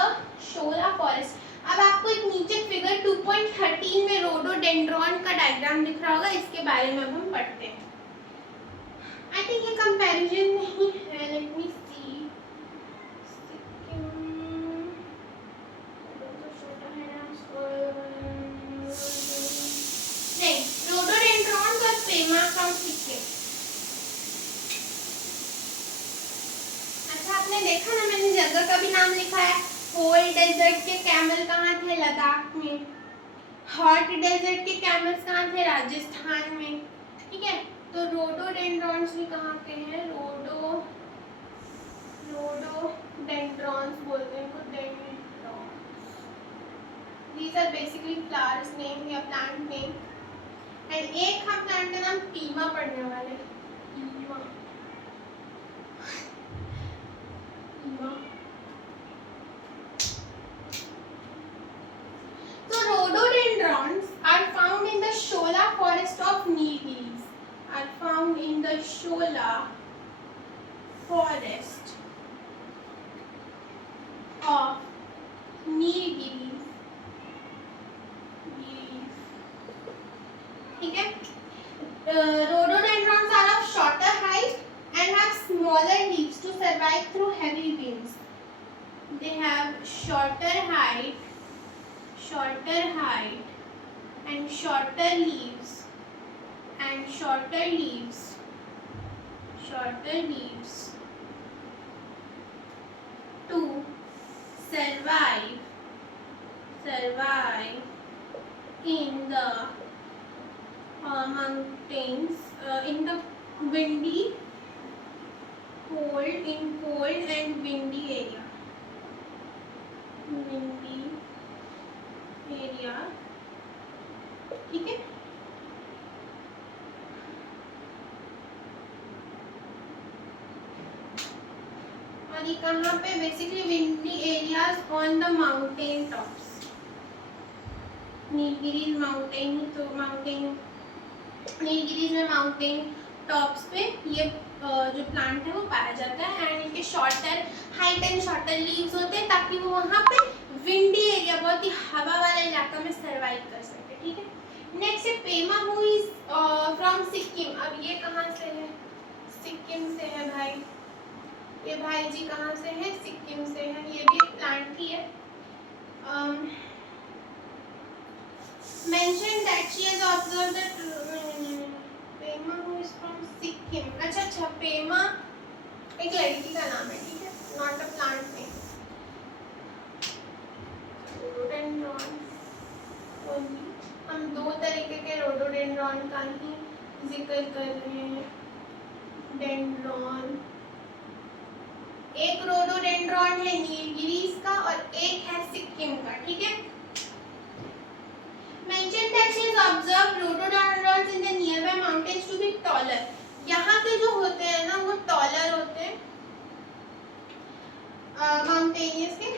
Shola forest. अब आपको एक नीचे फिगर 2.13 में रोडोडेंड्रॉन का डायग्राम दिख रहा होगा, इसके बारे में अब हम पढ़ते हैं। आई थिंक ये कंपैरिजन नहीं है, लेट मी सी, नहीं, रोडोडेंड्रॉन और पेमा का ठीक है। अच्छा आपने देखा ना, मैंने जगह का भी नाम लिखा है। कोल्ड डेजर्ट के कैमल कहाँ थे? लद्दाख में। हॉट डेजर्ट के कैमल्स कहाँ थे? राजस्थान में। ठीक है। तो रोडोडेंड्रॉन्स भी कहाँ के हैं? रोडोडेंड्रॉन्स बोलते हैं इनको, dendrons. These are basically flowers name या plant name। एंड एक हम प्लांट का नाम पीमा पढ़ने वाले। Pima Pima. So rhododendrons are found in the Shola forest of Nilgiris। Are found in the Shola forest of Nilgiris। ठीक है। Rhododendrons are of shorter height and have smaller leaves to survive through heavy winds। They have shorter height and shorter leaves to survive in the mountains, in the cold and windy area। ठीक है। और ये कहाँ पे? Basically windy areas on the mountain tops. Nilgiris mountain ही तो नीलगिरीज में माउंटेन टॉप्स पे ये जो प्लांट है वो पाया जाता है। एंड इनके shorter height and shorter leaves होते हैं ताकि वो वहाँ पे विंडी एरिया, बहुत ही हवा वाला इलाका में सरवाइव कर सके। ठीक है। नेक्स्ट है Pema, who is from Sikkim. अब ये कहाँ से है? सिक्किम से है भाई। ये भाई जी कहाँ से है? सिक्किम से है। ये भी एक प्लांट ही है। mentioned that she has observed that Pema who is from Sikkim. अच्छा, पेमा एक लड़की का नाम है, ठीक है, not a plant name. Rhododendron only, हम दो तरीके के रोडोडेंड्रॉन का ही जिक्र कर रहे हैं। डेंड्रॉन, एक रोडोडेंड्रॉन है नीलगिरीज का और एक है सिक्किम का। ठीक है। Mentioned that she has observed rhododendrons in the nearby mountains to be taller। यहाँ के जो होते हैं ना वो taller होते हैं mountainous के।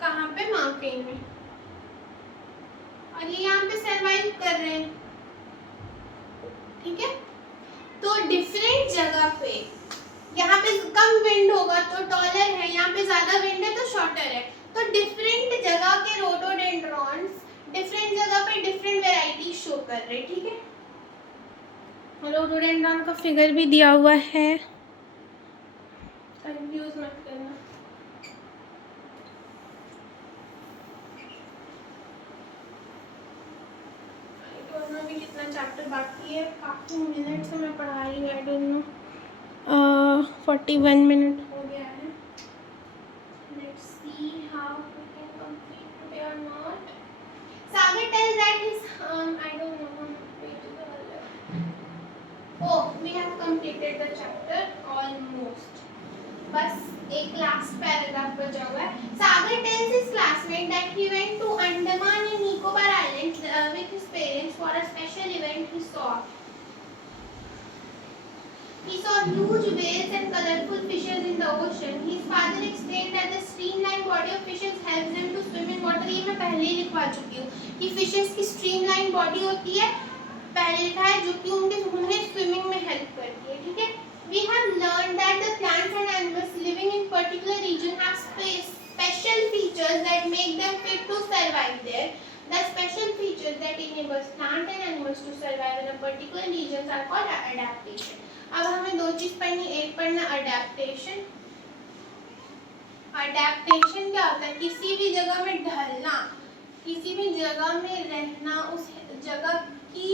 कहाँ पे? माउंटेन में। और ये यहाँ पे सरवाइव कर रहे हैं। ठीक है। तो डिफरेंट जगह पे, यहाँ पे कम विंड होगा तो टॉलर है, यहाँ पे ज्यादा विंड है तो शॉर्टर है। तो डिफरेंट जगह के रोडोडेंड्रॉन्स डिफरेंट जगह पे डिफरेंट वैरायटी शो कर रहे हैं। ठीक है। रोडोडेंड्रॉन का फिगर भी दिया हुआ है, कंफ्यूज मत करना। भी कितना चैप्टर बाकी है? काफी मिनट से मैं पढ़ा रही हूँ। आई डोंट नो 41 मिनट हो गया है। Let's see how we can complete today or not। Sagar tells that his I don't know wait to the left। Oh, we have completed the chapter almost। बस एक लास्ट पैराग्राफ बचा हुआ है। Sagar tells his classmate that he went to Andaman and Nicobar Islands with his parents for a special event he saw। He saw huge whales and colorful fishes in the ocean। His father explained that the streamlined body of fishes helps them to swim in water। ये मैं पहले ही लिखवा चुकी हूँ कि fishes की streamlined body होती है, पहले लिखा है, जो कि उन्हें swimming में help करती है। ठीक है। We have learned that the plants and animals living in particular region have special features that make them fit to survive there। The special features that enables plant and animals to survive in a particular region are called adaptation। अब हमें दो चीज पढ़नी, एक पढ़ना अडेप्टेशन। अडेप्टेशन क्या होता है? किसी भी जगह में ढलना, किसी भी जगह में रहना, उस जगह की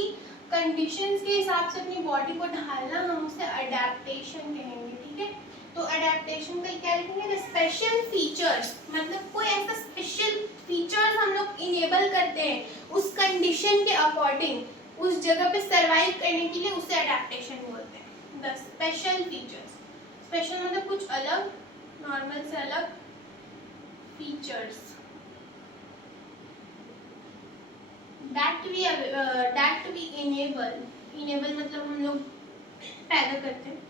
कंडीशंस के हिसाब से अपनी बॉडी को ढालना, हम उसे अडेप्टेशन कहेंगे। ठीक है। तो अडेप्टेशन का क्या लिखेंगे, स्पेशल फीचर्स, मतलब कोई ऐसा स्पेशल फीचर्स हम लोग इनेबल करते हैं उस कंडीशन के अकॉर्डिंग उस जगह पे सरवाइव करने के लिए, उसे अडेप्टेशन बोलते हैं। द स्पेशल फीचर्स, स्पेशल मतलब कुछ अलग, नॉर्मल से अलग फीचर्स दैट वी इनेबल मतलब हम लोग पैदा करते हैं,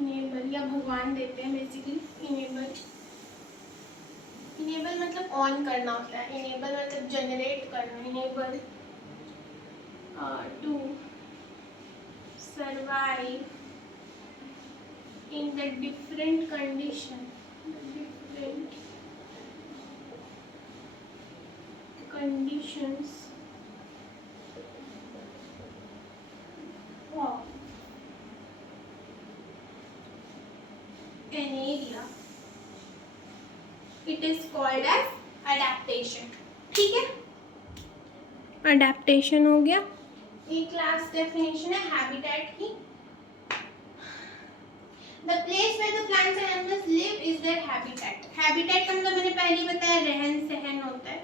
इनेबल या भगवान देते हैं बेसिकली। इनेबल मतलब ऑन करना होता है, इनेबल मतलब जनरेट करना, enable to survive in the different conditions of an area, it is called as adaptation। ठीक है, अडेप्टेशन हो गया। एक क्लास डेफिनेशन है हैबिटेट की, the place where the plants and animals live is their habitat. Habitat का मतलब मैंने पहले ही बताया रहन सहन होता है,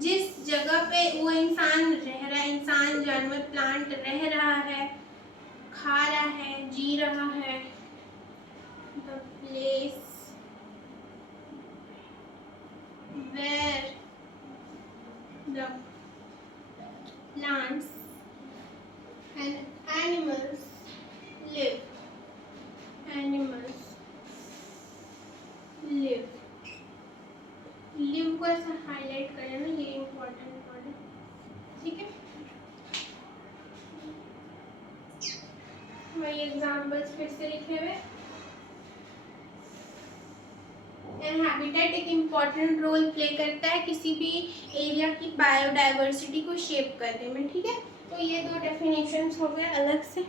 जिस जगह पे वो इंसान रह रहा है, इंसान जानवर प्लांट रह रहा है, खा रहा है, जी रहा है। The place where the plants and animals live, live को ऐसा हाईलाइट कर लेना, ये इम्पोर्टेंट वर्ड है, ठीक है। वही एग्जाम्पल्स फिर से लिखे हुए। हैबिटेट एक इम्पॉर्टेंट रोल प्ले करता है किसी भी एरिया की बायोडाइवर्सिटी को शेप करने में, ठीक है। तो ये दो डेफिनेशंस हो गए अलग से।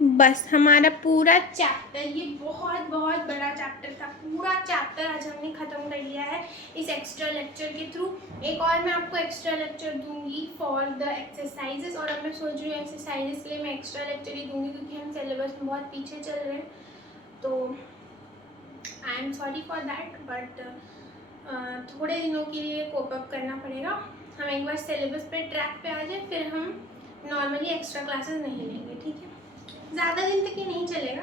बस हमारा पूरा चैप्टर, ये बहुत बहुत बड़ा चैप्टर था, पूरा चैप्टर आज हमने ख़त्म कर लिया है इस एक्स्ट्रा लेक्चर के थ्रू। एक और मैं आपको एक्स्ट्रा लेक्चर दूंगी फॉर द एक्सरसाइजेस, और अब मैं सोच रही हूँ एक्सरसाइजेस के लिए मैं एक्स्ट्रा लेक्चर ही दूंगी क्योंकि हम सिलेबस में बहुत पीछे चल रहे हैं। तो I am sorry for that, but थोड़े दिनों के लिए कोप अप करना पड़ेगा। हम एक बार सिलेबस पे ट्रैक पे आ जाए फिर हम नॉर्मली एक्स्ट्रा क्लासेस नहीं लेंगे, ठीक है। ज़्यादा दिन तक ये नहीं चलेगा,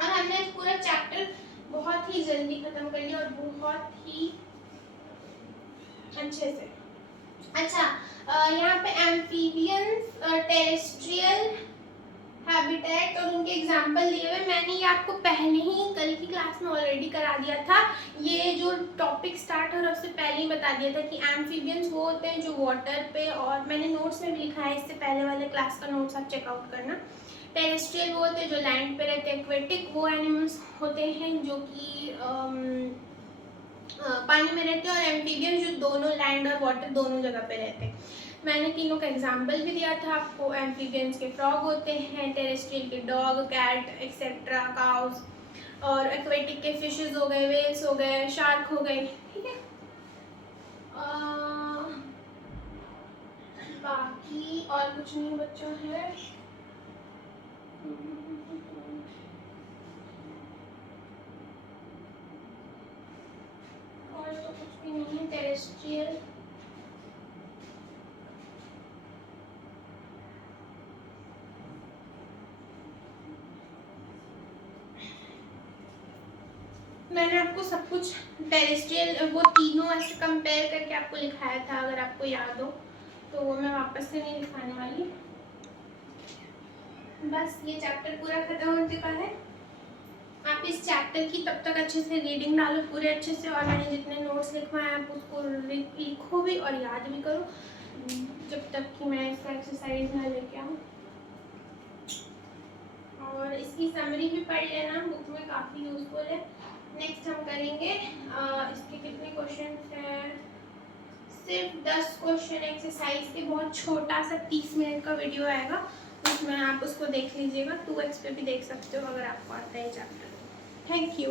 और हमने पूरा चैप्टर बहुत ही जल्दी ख़त्म कर लिया और बहुत ही अच्छे से। अच्छा, यहाँ पे एम्फीबियंस, टेरेस्ट्रियल हैबिटेट और उनके एग्जाम्पल दिए हुए, मैंने ये आपको पहले ही कल की क्लास में ऑलरेडी करा दिया था। ये जो टॉपिक स्टार्ट हो रहा है उससे पहले ही बता दिया था कि एम्फीबियंस वो होते हैं जो वाटर पे, और मैंने नोट्स में भी लिखा है, इससे पहले वाले क्लास का नोट्स आप चेकआउट करना। टेरेस्ट्रियल वो होते हैं जो लैंड पे रहते हैं, एक्वेटिक वो एनिमल्स होते हैं जो कि पानी में रहते हैं, और एम्फीबियंस जो दोनों लैंड और वाटर दोनों जगह पे रहते हैं। मैंने तीनों का एग्जाम्पल भी दिया था आपको। एम्फीबियंस के फ्रॉग होते हैं, टेरेस्ट्रियल के डॉग, कैट एक्सेट्रा, काउस, और एक्वेटिक के फिशेस हो गए, वेल्स हो गए, शार्क हो गए, ठीक है। बाकी और कुछ नहीं बच्चों है। और तो कुछ भी नहीं है। टेरेस्ट्रियल मैंने आपको सब कुछ टेरेस्ट्रियल वो तीनों ऐसे कंपेयर करके आपको लिखाया था, अगर आपको याद हो तो वो मैं वापस से नहीं लिखाने वाली। बस ये चैप्टर पूरा खत्म हो चुका है। आप इस चैप्टर की तब तक अच्छे से रीडिंग डालो पूरे अच्छे से, और मैंने जितने नोट्स लिखवाए आप उसको लिखो भी और याद भी करो जब तक कि मैं इसका एक्सरसाइज ना लेके आऊँ। और इसकी समरी भी पढ़ लेना, बुक में काफ़ी यूजफुल है। नेक्स्ट हम करेंगे इसके कितने क्वेश्चन हैं, सिर्फ 10 क्वेश्चन एक्सरसाइज के, बहुत छोटा सा 30 मिनट का वीडियो आएगा, उसमें आप उसको देख लीजिएगा। 2x पे भी देख सकते हो अगर आपको आता है चैप्टर। Thank you.